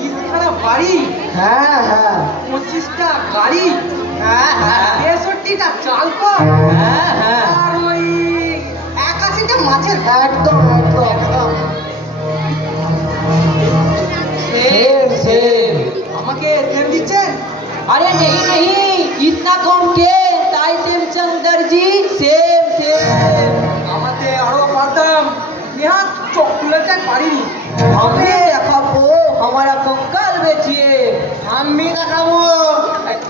ইস্তারা বাড়ি, হ্যাঁ হ্যাঁ 25টা গাড়ি, হ্যাঁ হ্যাঁ 63টা চাল কল, হ্যাঁ হ্যাঁ আর ওই 81টা মাছের একদম একদম একদম সেম সেম আমাকে সেম দিচ্ছেন? अरे नहीं नहीं इतना कम के ताई सेमचंद दर्जी सेम सेम আমাদের আরো পারতাম, নেহাত চকলেটের পারিনি। हम भी खाबो हमारा कंकाल बेचिए আমি দেখাবো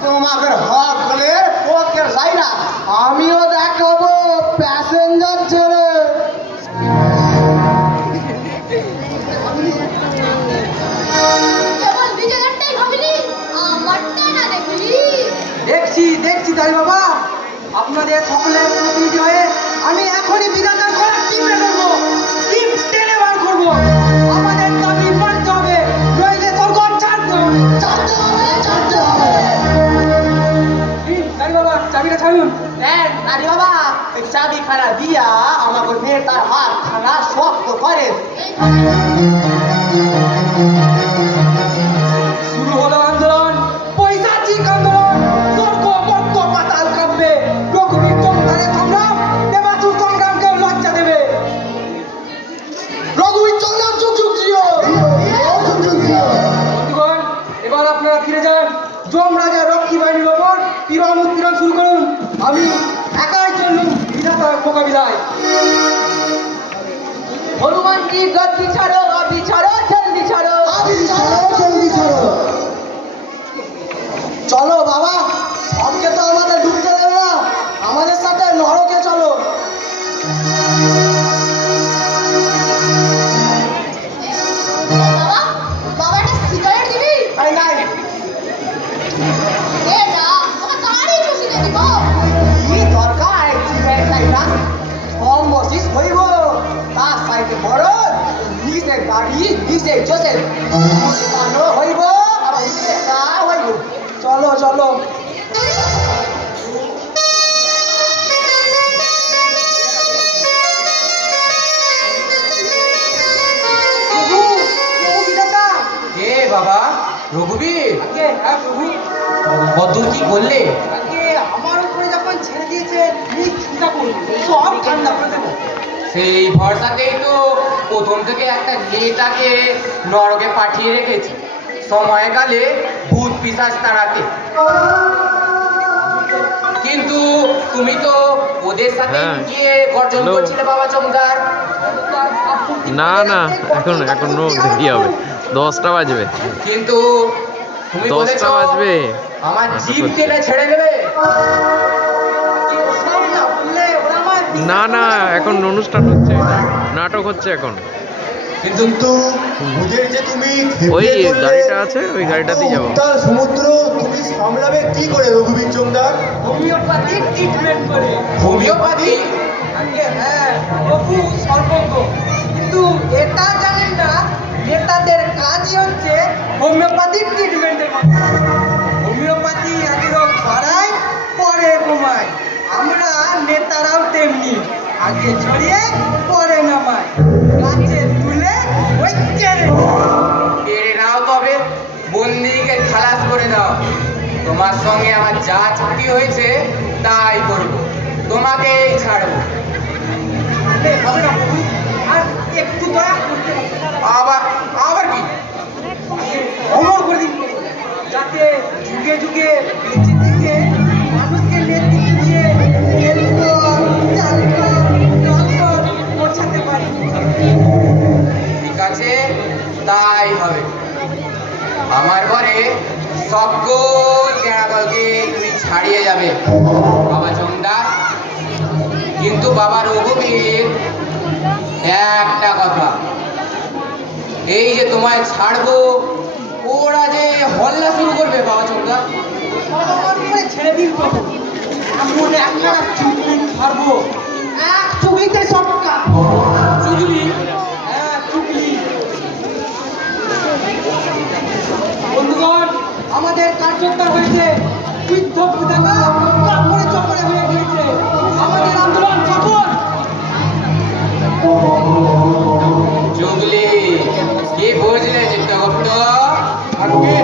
তোমাদের হকলের পক্ষের সাইরা, আমিও দেখাবো প্যাসেঞ্জার ছেড়ে। কেবল নিজেদেরটাই ভাবলি, আমারটা না দেখলি। দেখছি দেখছি তাই বাবা, আপনাদের সকলের প্রতিনিধি হয়ে আমি এখনই বিধাতার গলা টিপে ধরবো, টিপ টেনে বার করবো। আমাদের দাবি মানতে হবে, নইলে সরকার ছাড়তে হবে, ছাড়তে হবে, ছাড়তে হবে। তাই বাবা, চাবিটা ছাড়ুন। দেখ নারী বাবা, এই চাবি খানা দিয়া আমাকে নেতার হাত খানা শক্ত করে। শুরু হলো আন্দোলন, পৈশাচিক আন্দোলন, স্বর্গ মর্ত পাতাল কাঁপবে, রঘুবীর চন্দ্রের সংগ্রাম দেবাসুর সংগ্রামকেও লজ্জা দেবে। রঘুবীর চন্দ্র যুগ যুগ জিও, যুগ যুগ জিও। বন্ধুগণ, এবার আপনারা ফিরে যান যমরাজা রক্ষী বাহিনীর ওপর তীরণ উৎপীড়ন শুরু করুন। আমি একাই চললুম বিধাতার মোকাবিলায়। हनुमान जी गद्दी छाड़ो अभी छाड़ो जल्दी छाड़ो জলদি ছাড়ো। চলো বাবা, সবকে তো আমাদের ঢুকতে দেবে না, আমাদের সাথে নরকে চলো। বাবা, বাবা একটা সিগারেট দিবি? এই নাই, দে না, তোকে গাড়ি চুষিয়ে দিব। কি দরকার এই সিগারেট লাইটা? কম বসিস হইব, তার সাইডে বড় নিজে গাড়ি নিজে চষে মানো হইব, আবার নিজে কা হইব। চলো চলো। প্রভু, প্রভু বিধাতা। কে বাবা? রঘুবীর? আগে হ্যাঁ প্রভু, কদ্দূর কি করলে? আগে আমার উপরে যখন ছেড়ে দিয়েছেন এই চিন্তা করুন, সব ঠান্ডা করে দেবো। সেই ভরসাতেই তো প্রথম থেকে একটা মেয়েটাকে নরকে পাঠিয়ে রেখেছি, সময়কালে ভূত পিশাচ তাড়াতে। কিন্তু তুমি তো ওদের সাথে হ্যাঁ। গিয়ে গর্জন হ্যালো। করছিলে বাবা চমদার। না না, এখনো দেরি হবে, 10টা বাজবে। কিন্তু তুমি 10টা বলেছো বাজবে। আমার জিভ টেনে ছেড়ে দেবে। সব না বললে ওরা আমার না না, এখন অনুষ্ঠান হচ্ছে, নাটক হচ্ছে এখন। কিন্তু ওদের যে তুমি ওই খেপিয়ে ধরলে, গাড়িটা আছে, ওই গাড়িটাতেই যাবো। উত্তাল সমুদ্র তুমি সামলাবে কি করে রঘুবীর জমদার? হোমিওপ্যাথিক ট্রিটমেন্ট করে। হোমিওপ্যাথি? আগে হ্যাঁ প্রভু সর্বজ্ঞ, কিন্তু এটা জানেন না নেতাদের কাজই হচ্ছে হোমিওপ্যাথিক ট্রিটমেন্টের মতো। হোমিওপ্যাথি আগে রোগ বাড়ায় পরে কমায়, আমরা নেতারাও তেমনি, আগে ছড়িয়ে পরে নামায়, গাছে তুলে ওই চেড়ে পেরে নাও, তবে বন্দিকে খালাস করে দাও। তোমার সঙ্গে আমার যা চুক্তি হয়েছে তাই করব, তোমাকেই ছাড়বো। দিলে হবে না প্রভু, আর একটু দয়া করতে হবে। আবার আবার কি? অমর করে দিন প্রভু, যাতে যুগে যুগে বেঁচে থেকে মানুষকে নেতৃত্ব দিয়ে এরপর চালকর ডাক্তার পৌঁছাতে পারি। ঠিক আছে, তাই হবে। আমার ঘরে সকল কেরাবলকে তুমি ছাড়িয়ে যাবে বাবা জমদার। কিন্তু বাবা রঘুবীর, একটা কথা, এই যে তোমায় ছাড়বো, ওরা যে হল্লা শুরু করবে বাবা জমদার। আমার উপরে ছেড়ে দিন প্রভু, এমন একটা চুগলি ছাড়বো, এক চুগলিতে সবকা। চুগলি? হ্যাঁ চুগলি। বন্ধুগণ, আমাদের কার্যকর হয়েছে, বৃদ্ধ বিধাতা কাপড়ে চপড়ে হয়ে গিয়েছে, আমাদের আন্দোলন সফল। চুগলি কি বুঝলে চিত্রগুপ্ত? আগে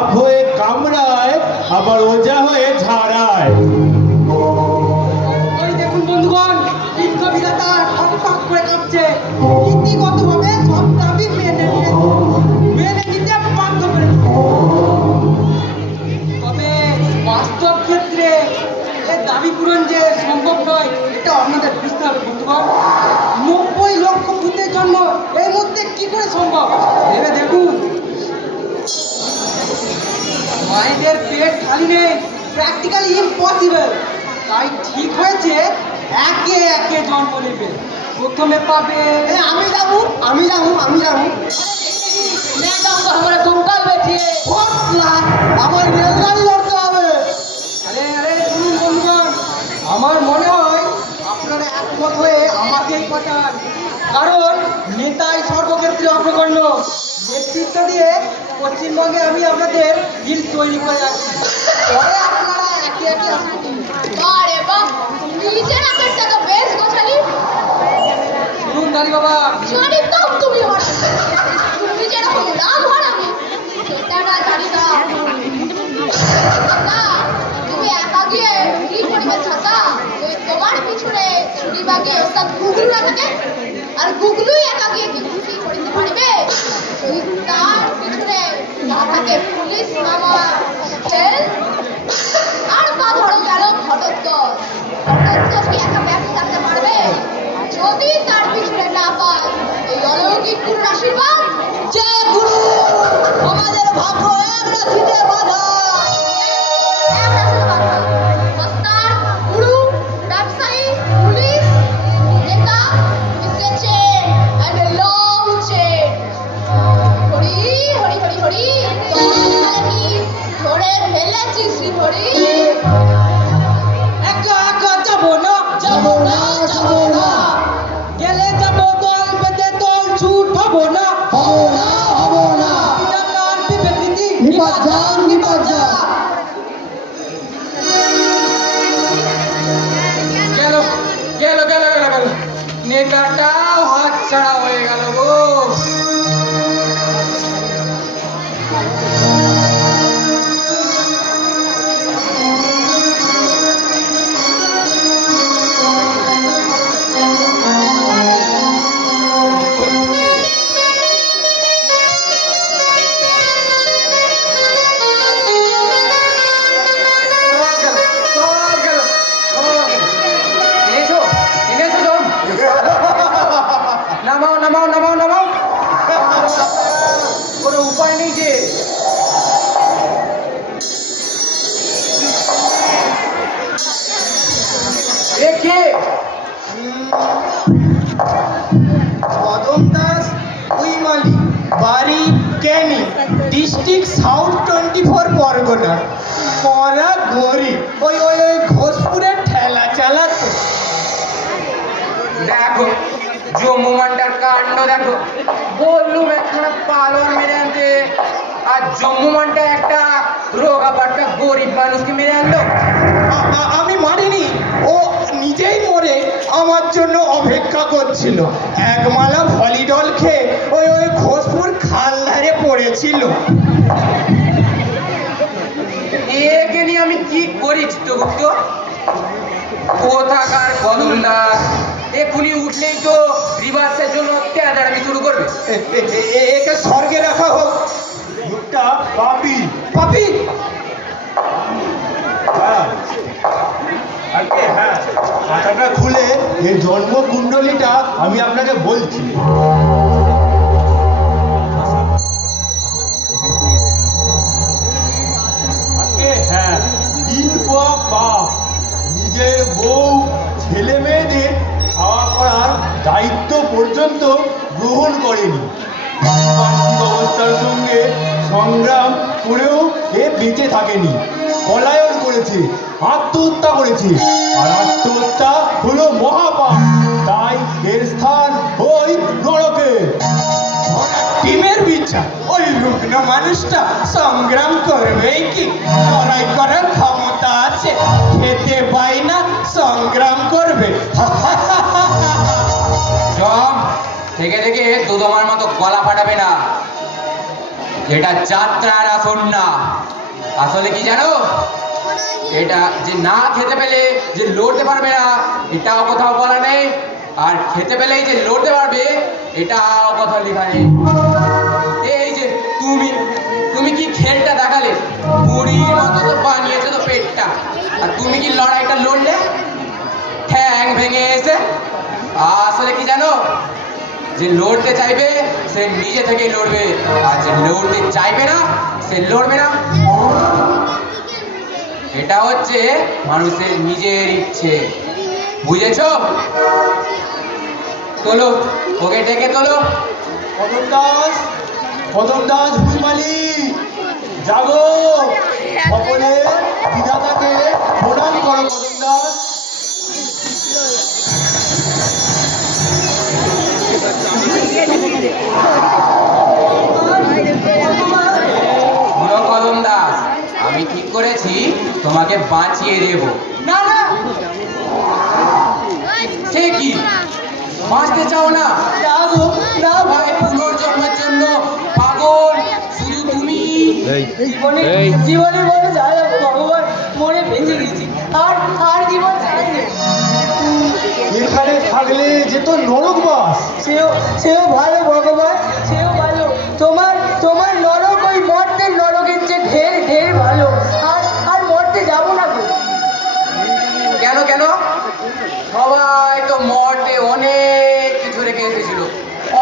সাপ হয়ে কামড়ায়, আবার ওজা হয়ে ঝাড়ায়। ওই দেখুন বন্ধুগণ, বিজ্ঞ বিধাতা ঠক ঠক করে কাঁপছে। নীতিগতভাবে সব দাবি মেনে নিতে বাধ্য করে। তবে বাস্তব ক্ষেত্রে এই দাবি পূরণ যে সম্ভব নয়, এটা আপনাদের বুঝতে হবে বন্ধুগণ। 90 লক্ষ ভূতের জন্ম এই মুহূর্তে কি করে সম্ভব ভেবে দেখুন। মায়েদের পেট খালি নেই, প্র্যাকটিক্যালি ইম্পসিবল। তাই ঠিক হয়েছে একে একে জন্ম নেবে। প্রথমে পাবে আমি যাবো। मैडम को हमारे कंकाल बैठिए আমার রেলগাড়ি লড়তে হবে। আরে শুনুন বন্ধুগণ, আমার মনে হয় আপনারা একমত হয়ে আমাকেই পাঠান, কারণ নেতাই সর্বক্ষেত্রে অগ্রগণ্য। নেতৃত্ব দিয়ে পশ্চিমবঙ্গে আমি আপনাদের দিল তৈরি করে রাখছি। পরে আপনারা একে একে আসবেন। বারে বাহ, নিজের আকারটা তো বেশ গোছালি। শুনুন দানি বাবা, জানি তো তুমি হারাবে, তুমি যেরকম রাগ হারাবে সেটা না জানি না। ছাতা, তুমি একা গিয়ে কি করবে ছাতা? ওই তোমার পিছনে ছুরি বাগে ওস্তাদ গুগলু না থাকে, আর গুগলুই একা গিয়ে কি খুশি করিতে পারবে? যদি তার পিছনে না থাকে পুলিশ মামা খেল, আর বা ধরো গেল ঘটোৎকচ। ঘটোৎকচ কি একা ব্যক্তি থাকতে পারবে? যদি তার পিছনে না পায় এই অলৌকিক গুরুর আশীর্বাদ, जय गुरु हमारे भाग्य एक रसीदे बाधा এক রাস্তা বাধা। ওস্তাদ, গুরু, ব্যবসায়ী, পুলিশ, নেতা, it's a chain and a long chain. Hari Hari Hari Hari, তোমার কি ধরে ফেলেছিস রে হরি? একা একা যাবো না, যাবো না যাবো না গেলে যাবো দল বেঁধে দল ছুট হবো না, হবো না বিধাতার বিবেকনীতি নিপাত যা গেল গেল গেল গেল গেল নেতাটাও হাত ছাড়া হয়ে গেল গো। সব গেল। এনেছো সব? নামাও। কোনো উপায় নেই যে। এ কে? কদম দাস উইমালি, বাড়ি ক্যানি, ডিস্ট্রিক্ট সাউথ 24 পরগনা। মরা গরি ওই ঘোষপুরের ঠেলা চালাতো। দেখো জম্মুমানটার কাণ্ড দেখো। বললুম একখানা পালোয়ার মেরে আনতে, আর জম্মুমানটা একটা রোগাবাট্টা গরিব মানুষকে মেরে আনলো। আমি মারিনি, ও নিজেই মরে আমার জন্য অপেক্ষা করছিল। এক মালা ভলিডল খেয়ে ওই ঘোষপুর খাল ধারে পড়েছিল। একে নিয়ে আমি কি করি চিত্তগুপ্ত? কোথাকার কদম দাস এক্ষুনি উঠলেই তো রিভার্সের জন্য তেড়াতাড়ি শুরু করবে। একে স্বর্গে রাখা হোক। লোকটা পাপি। পাপি, হ্যাঁ, আগে হ্যাঁ, খাতাটা খুলে এই জন্ম কুণ্ডলীটা আমি আপনাকে বলছি। আগে হ্যাঁ, 3 পোয়া পাপ। নিজের বউ ছেলে মেয়েদের খাওয়া করার দায়িত্ব পর্যন্ত গ্রহণ করেনি। মানসিক অবস্থার সঙ্গে সংগ্রাম করেও এ বেঁচে থাকেনি, পলায়ন করেছে, আত্মহত্যা করেছে। আর আত্মহত্যা হলো মহাপাপ, তাই এর স্থান ওই নরকে। টিমের বিচার ওই রুগ্ন মানুষটা সংগ্রাম করবে কি? লড়াই করার ক্ষমতা আছে, খেতে পাই না, সংগ্রাম করবে। সব থেকে থেকে দুদমার মতো গলা ফাটাবে না। এটা যাত্রার আসন না, আসলে কি জানো, এটা যে না খেতে পেলে যে লড়তে পারবে না এটাও কোথাও বলা নেই, আর খেতে পেলেই যে লড়তে পারবে এটাও কোথাও লেখা নেই। এই যে তুমি তুমি কি খেলটা দেখালে, বুড়ির মতো তো বানিয়েছো তো পেটটা, আর তুমি কি লড়াইটা লড়লে ঠ্যাং ভেঙে এসে। আসলে কি জানো, যে লড়তে চাইবে সে নিজে থেকে লড়বে, আর যে লড়তে চাইবে না সে লড়বে না। এটা হচ্ছে মানুষের নিজের ইচ্ছে, বুঝেছো? তোলো, ওকে ডেকে তোলো। কদম দাস হুসমালি, জাগো, সকলে বিধাতাকে প্রণাম করো। কদম দাস, শোনো কদম দাস, আমি ঠিক করেছি তোমাকে বাঁচিয়ে দেব। না না, সে কি, বাঁচতে চাও না? না গো, না ভাই, পুনর্জন্মের জন্য পাগল শুধু তুমি। জীবনে এই। জীবনে বড় জ্বালা ভগবান, মরে বেঁচে গেছি, আর আর জীবন চাই না। এখানে থাকলে যে তো নরকবাস। সেও ভালো ভগবান, সেও ভালো। তোমার তোমার নরক ওই মর্তের নরকের চেয়ে ঢের ঢের ভালো। আর আর মরতে যাবো না গো। কেন কেন? সবাই তো মর্তে অনেক কিছু রেখে এসেছিল,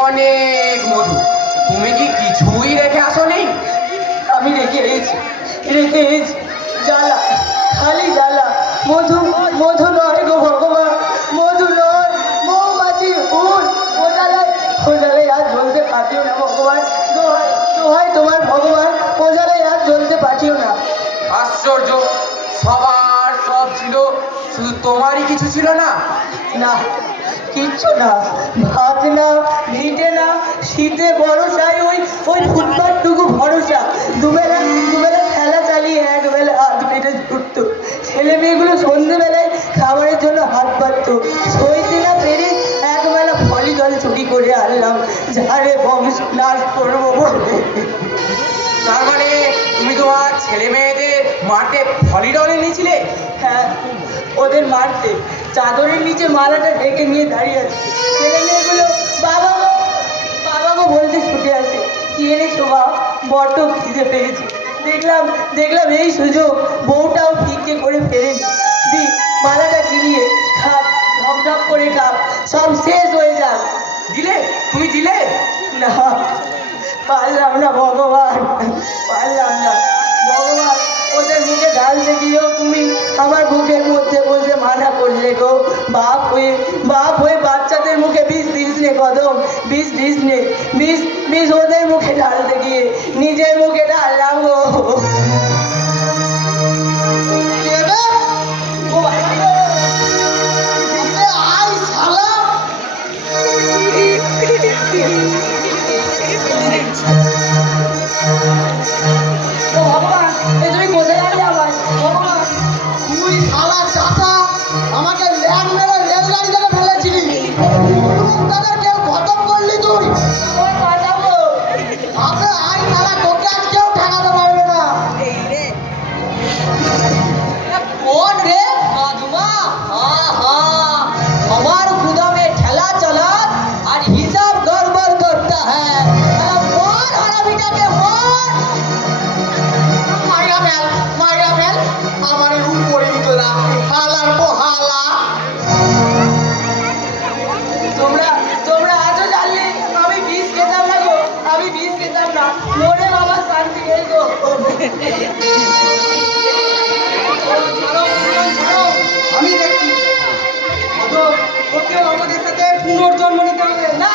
অনেক মধু। তুমি কি কিছুই রেখে আসোনি? আমি রেখে এসেছি, রেখে এসেছি জ্বালা, খালি জ্বালা। মধু মধু নয় গো ভগবান, মধু নয়, মৌমাছি ফুল। ওজালায় আর জ্বলতে পাঠিও না ভগবান, দোহাই দোহাই তোমার ভগবান, ওজালায় আর জ্বলতে পাঠিও না। আশ্চর্য, সবার সব ছিল, শুধু তোমারই কিছু ছিল না। না, কিচ্ছু না, ভাত না, ভিটে না, শীতে ভরসায় ওই ওই ফুটপাথটুকু ভরসা। দুবেলা দুবেলা খেলা চালিয়ে একবেলা হাত পেটে ছুটতো। ছেলে মেয়েগুলো সন্ধেবেলায় খাবারের জন্য হাত পাততো। সইতে না পেরে একবেলা ফলি জল চুরি করে আনলাম, ঝাড়ে বংশ নাশ করবো বলে। তার মানে তুমি তোমার ছেলে মেয়েদের মাঠে ভলিডলে নিয়েছিলে? হ্যাঁ, ওদের মারতে চাদরের নিচে মালাটা ঢেকে নিয়ে দাঁড়িয়ে আছে। ছেলে মেয়েগুলো বাবা গো বাবা গো বলতে ছুটে আসে। কি এনেছো বা? বড্ড খিদে পেয়েছে। দেখলাম এই সুযোগ, বউটাও ভিক্ষে করে ফেরেনি। দি মালাটা কিনিয়ে খাপ, ঢপ করে খাপ, সব শেষ হয়ে যাক। দিলে? তুমি দিলে? না, পারলাম না ভগবান, পারলাম না ভগবান। ওদের মুখে ঢালতে গিয়েও তুমি আমার বুকের মধ্যে বসে মানা করলে গো। বাপ হয়ে বাচ্চাদের মুখে বিষ দিস নে কদম, বিষ দিস নে, বিষ ওদের মুখে ঢালতে গিয়ে নিজের মুখে ঢাললাম গো। ও বাবা গো, আয় শালা। ও ভগবান, এ তুমি কোথায় যাবে আমার ভগবান? তুই শালা চাচা আমাকে ল্যাং মেরে রেলগাড়ি থেকে ফেলেছিলি, তাদের কেউ খতম করলি তুই। ওই বাঁচাবো। আপনি আই শালা, তোকে আজ কেউ ঠেকাতে পারবে না। कौन रे माधुमा? हाँ हाँ, हमार खुदा में ठेला चला और हिसाब गड़बड़ करता है। अरे मार हरा बेटा के मार। মাইরা ফেল আমার রূপ করে দিত না, হালার পো হালা। তোমরা আজও জানলে আমি বিষ খেতাম না গো, আমি বিষ খেতাম না। মরে বাবা শান্তি নেই গো। আমি দেখছি ওকেও আমাদের সাথে পুনর্জন্ম নিতে হবে। না,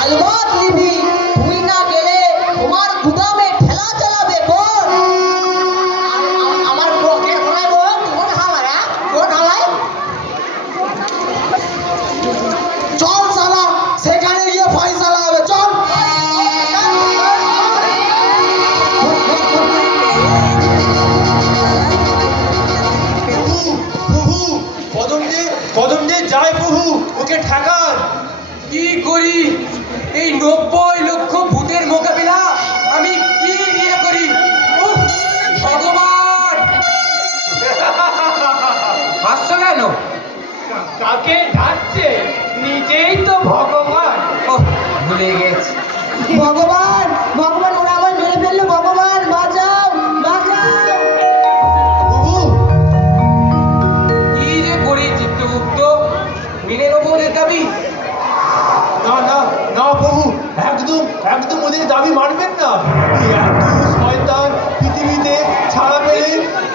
আলবাত নিবি। তুই না গেলে তোমার গুদামে ঠেলা চালাবে কোন? আমার কে ঘোরায় বল, কোন হালায়? কোন হালায়? চল শালা, সেখানে গিয়ে ফয়সালা হবে, চল। প্রভু, কদম দে যায় প্রভু, ওকে ঠেকান। কি করি? এই 90 লক্ষ ভূতের মোকাবিলা আমি কাকে ডাকছে? নিজেই তো ভগবান। ওহ, ভুলে গেছি। ভগবান ভগবান ওরা আমার মেরে ফেললো, ভগবান বাঁচাও বাঁচাও। প্রভু কি যে করি চিত্রগুপ্ত, মেনে নেবো ওদের দাবি? না না না প্রভু, একদম একদম ওদের দাবি মানবেন না। এই এত শয়তান পৃথিবীতে ছাড়া পেলে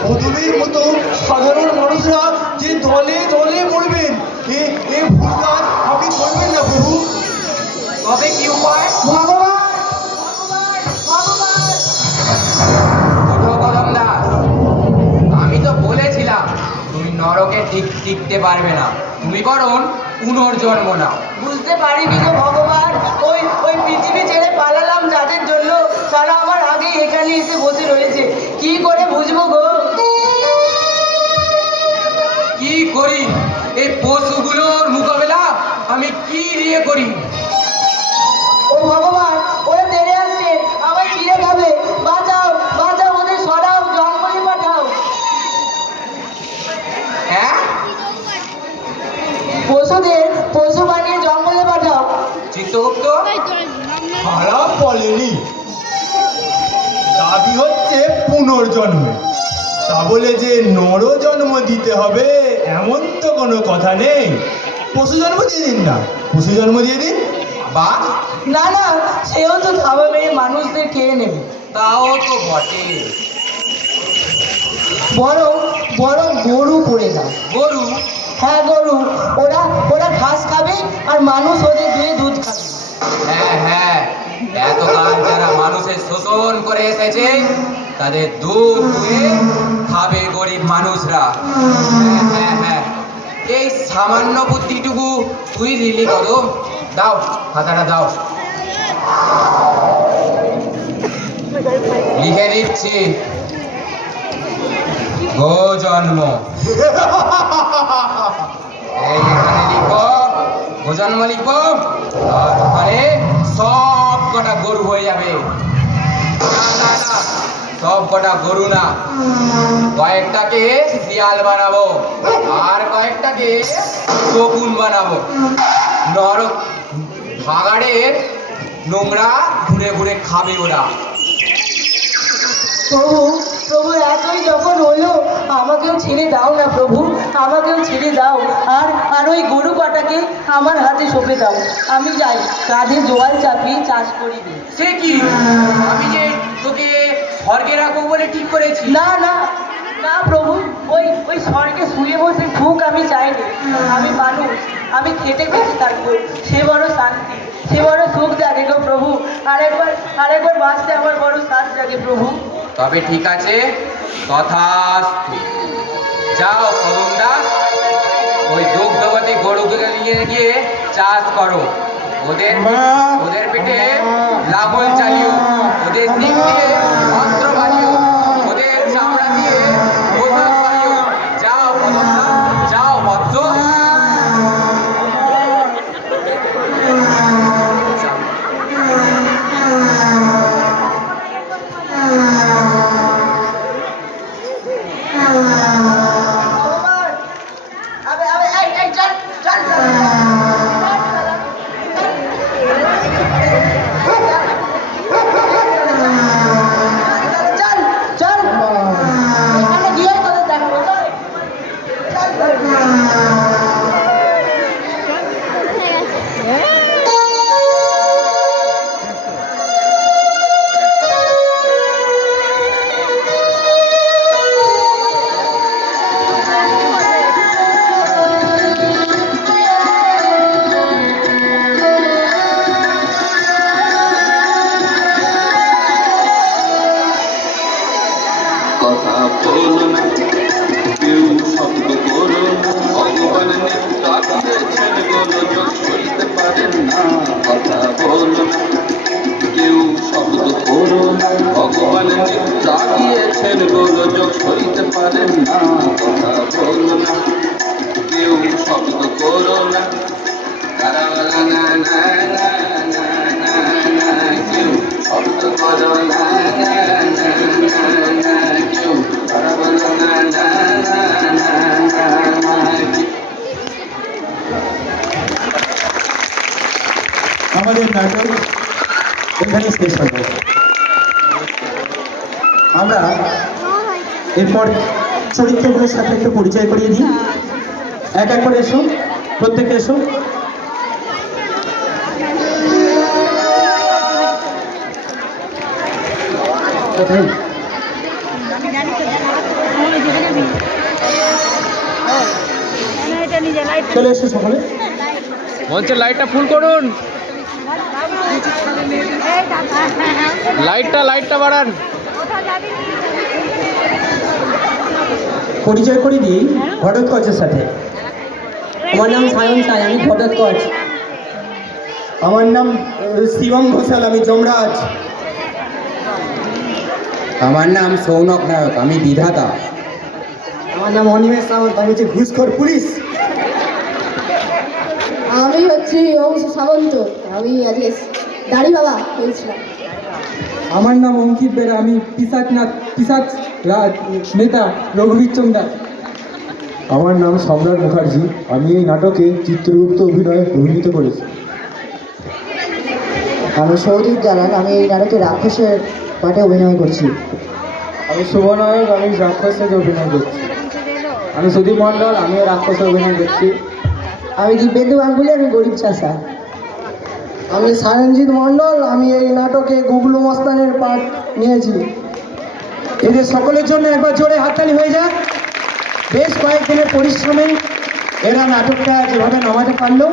অধমের মতো সাধারণ মানুষরা যে দলে দলে মরবেন, এ ভুল কাজ আপনি করবেন না প্রভু। তবে কি উপায়? ভগবান ভগবান। ওঠো কদম দাস, আমি তো বলেছিলাম তুমি নরকে ঠিক টিকতে পারবে না, তুমি করুন পুনর্জন্ম নাও। বুঝতে পারিনি গো ভগবান, ওই ওই পৃথিবী ছেড়ে পালালাম যাদের জন্য, তারা আমার আগে এখানে এসে বসে রয়েছে, কি করে বুঝবো গো? কি করি এই পশুগুলোর মোকাবেলা আমি কি দিয়ে করি? ও ভগবান, ওরা তেড়ে আসছে, আমার ছিঁড়ে খাবে, বাঁচাও বাঁচাও, ওদের সরাও, জঙ্গলে পাঠাও। হ্যাঁ, পশুদের পশু বানিয়ে জঙ্গলে পাঠাও। চিত্রগুপ্ত খারাপ বলেনি, দাবি হচ্ছে পুনর্জন্ম। তা বলে যে নর জন্ম দিতে হবে এমন তো কোনো কথা নেই। পশু জন্ম দিয়ে দিন না, পশু জন্ম দিয়ে দিন। বা না না, সেও তো থাবা মেরে মানুষদের খেয়ে নেবে। তাও তো বটে। বরং বরং গরু করে দাও। গরু? হ্যাঁ গরু, ওরা ওরা ঘাস খাবে আর মানুষ ওদের দুয়ে দুধ খাবে। হ্যাঁ হ্যাঁ, এতকাল যারা মানুষের শোষণ করে এসেছে তাদের দুধ দুয়ে খাবে গরিব মানুষরা। হ্যাঁ হ্যাঁ হ্যাঁ, এই সামান্য বুদ্ধিটুকু তুই দিলি কদম। দাও খাতাটা দাও, লিখে দিচ্ছি গো জন্ম। এই এখানে লিখো গো জন্ম লিখো, আর ওখানে সব কটা গরু হয়ে যাবে। না না না, সব কটা গরু না, কয়েকটাকে শিয়াল বানাবো আর কয়েকটাকে শকুন বানাবো। নরক ভাগাড়ের নোংরা ঘুরে ঘুরে খাবে ওরা। প্রভু প্রভু, এতই যখন হলো, আমাকেও ছেড়ে দাও না প্রভু, আমাকেও ছেড়ে দাও। আর আর ওই গরু কটাকে আমার হাতে সঁপে দাও, আমি যাই কাঁধে জোয়াল চাপিয়ে চাষ করি দিই। সে কি, আমি যে তোকে স্বর্গে রাখবো বলে ঠিক করেছি। না না না প্রভু, ওই ওই স্বর্গে শুয়ে বসে সুখ আমি চাইনি। আমি মানুষ, আমি খেটে বেঁচে থাকবো, সে বড় শান্তি, সে বড় সুখ জাগে গো প্রভু। আরেকবার বাঁচতে আমার বড় সাথ জাগে প্রভু। তবে ঠিক আছে, তথাস্তু। যাও করুন দাস, ওই দুগ্ধবতী গরুকে নিয়ে গিয়ে চাষ করো। ওদের ওদের পেটে লাঙল চালিও, ওদের দিক দিয়ে অস্ত্র বানিও, ওদের চামড়া দিয়ে পোশাক বানিও। যাও করুন দাস, যাও বৎস। ভগবান, এই চল চল চল। চল চল, এখানে গিয়ে তোদের দেখবো, চল। কথা বলো না, কেউ শব্দ করো না, ভগবান নেতা দিয়েছেন গোলযোগ সইতে পারেন না। কথা বলো না, কেউ শব্দ করো না, ভগবান নেতা দিয়েছেন গোলযোগ সইতে পারেন না। কথা বলো না, কেউ শব্দ করো না, কারাওয়ালা না না না না না না, কেউ শব্দ করো না না না না না, কেউ কারাওয়ালা না না না না না না। আমাদের নাটক এখানে শেষ হবে। আমরা এরপর চরিত্রগুলোর সাথে একটু পরিচয় করিয়ে দিই। এক এক করে এসো, প্রত্যেকে এসো। চলে এসো সকলে। মঞ্চের লাইটটা ফুল করুন, লাইটটা বাড়ান। পরিচয় করিয়ে দিই ঘটোৎকচের সাথে। আমার নাম সায়ন সাই, আমি ঘটোৎকচ। আমার নাম শিবম ঘোষাল, আমি যমরাজ। আমার নাম সৌনক নায়ক, আমি বিধাতা। আমার নাম অনিমেষ সামন্ত, আমি হচ্ছে ঘুষখোর পুলিশ। আমি হচ্ছি অংশ সামন্ত, আমি আজকে দাড়ি বাবা হয়েছিলাম। আমার নাম অঙ্কিত বেরা, আমি পিসাচ নেতা রঘুবীর চন্দ্র। আমার নাম সম্রাট মুখার্জি, আমি এই নাটকে চিত্রগুপ্ত অভিনয়ে অভিনীত করেছি। আমি সৌদীপ জালাল, আমি এই নাটকে রাক্ষসের পাঠে অভিনয় করছি। আমি শুভনায়ক, আমি রাক্ষসে অভিনয় করছি। আমি সুদীপ মণ্ডল, আমি রাক্ষসে অভিনয় করছি। আমি দিব্যেন্দু গাঙ্গুলি, আমি গরিব চাষা। আমি সায়নজিৎ মণ্ডল, আমি এই নাটকে গুগলু মস্তানের পাঠ নিয়েছি। এদের সকলের জন্য একবার জোরে হাততালি হয়ে যাক। বেশ কয়েকদিনের পরিশ্রমে এরা নাটকটা যেভাবে নামাতে পারলো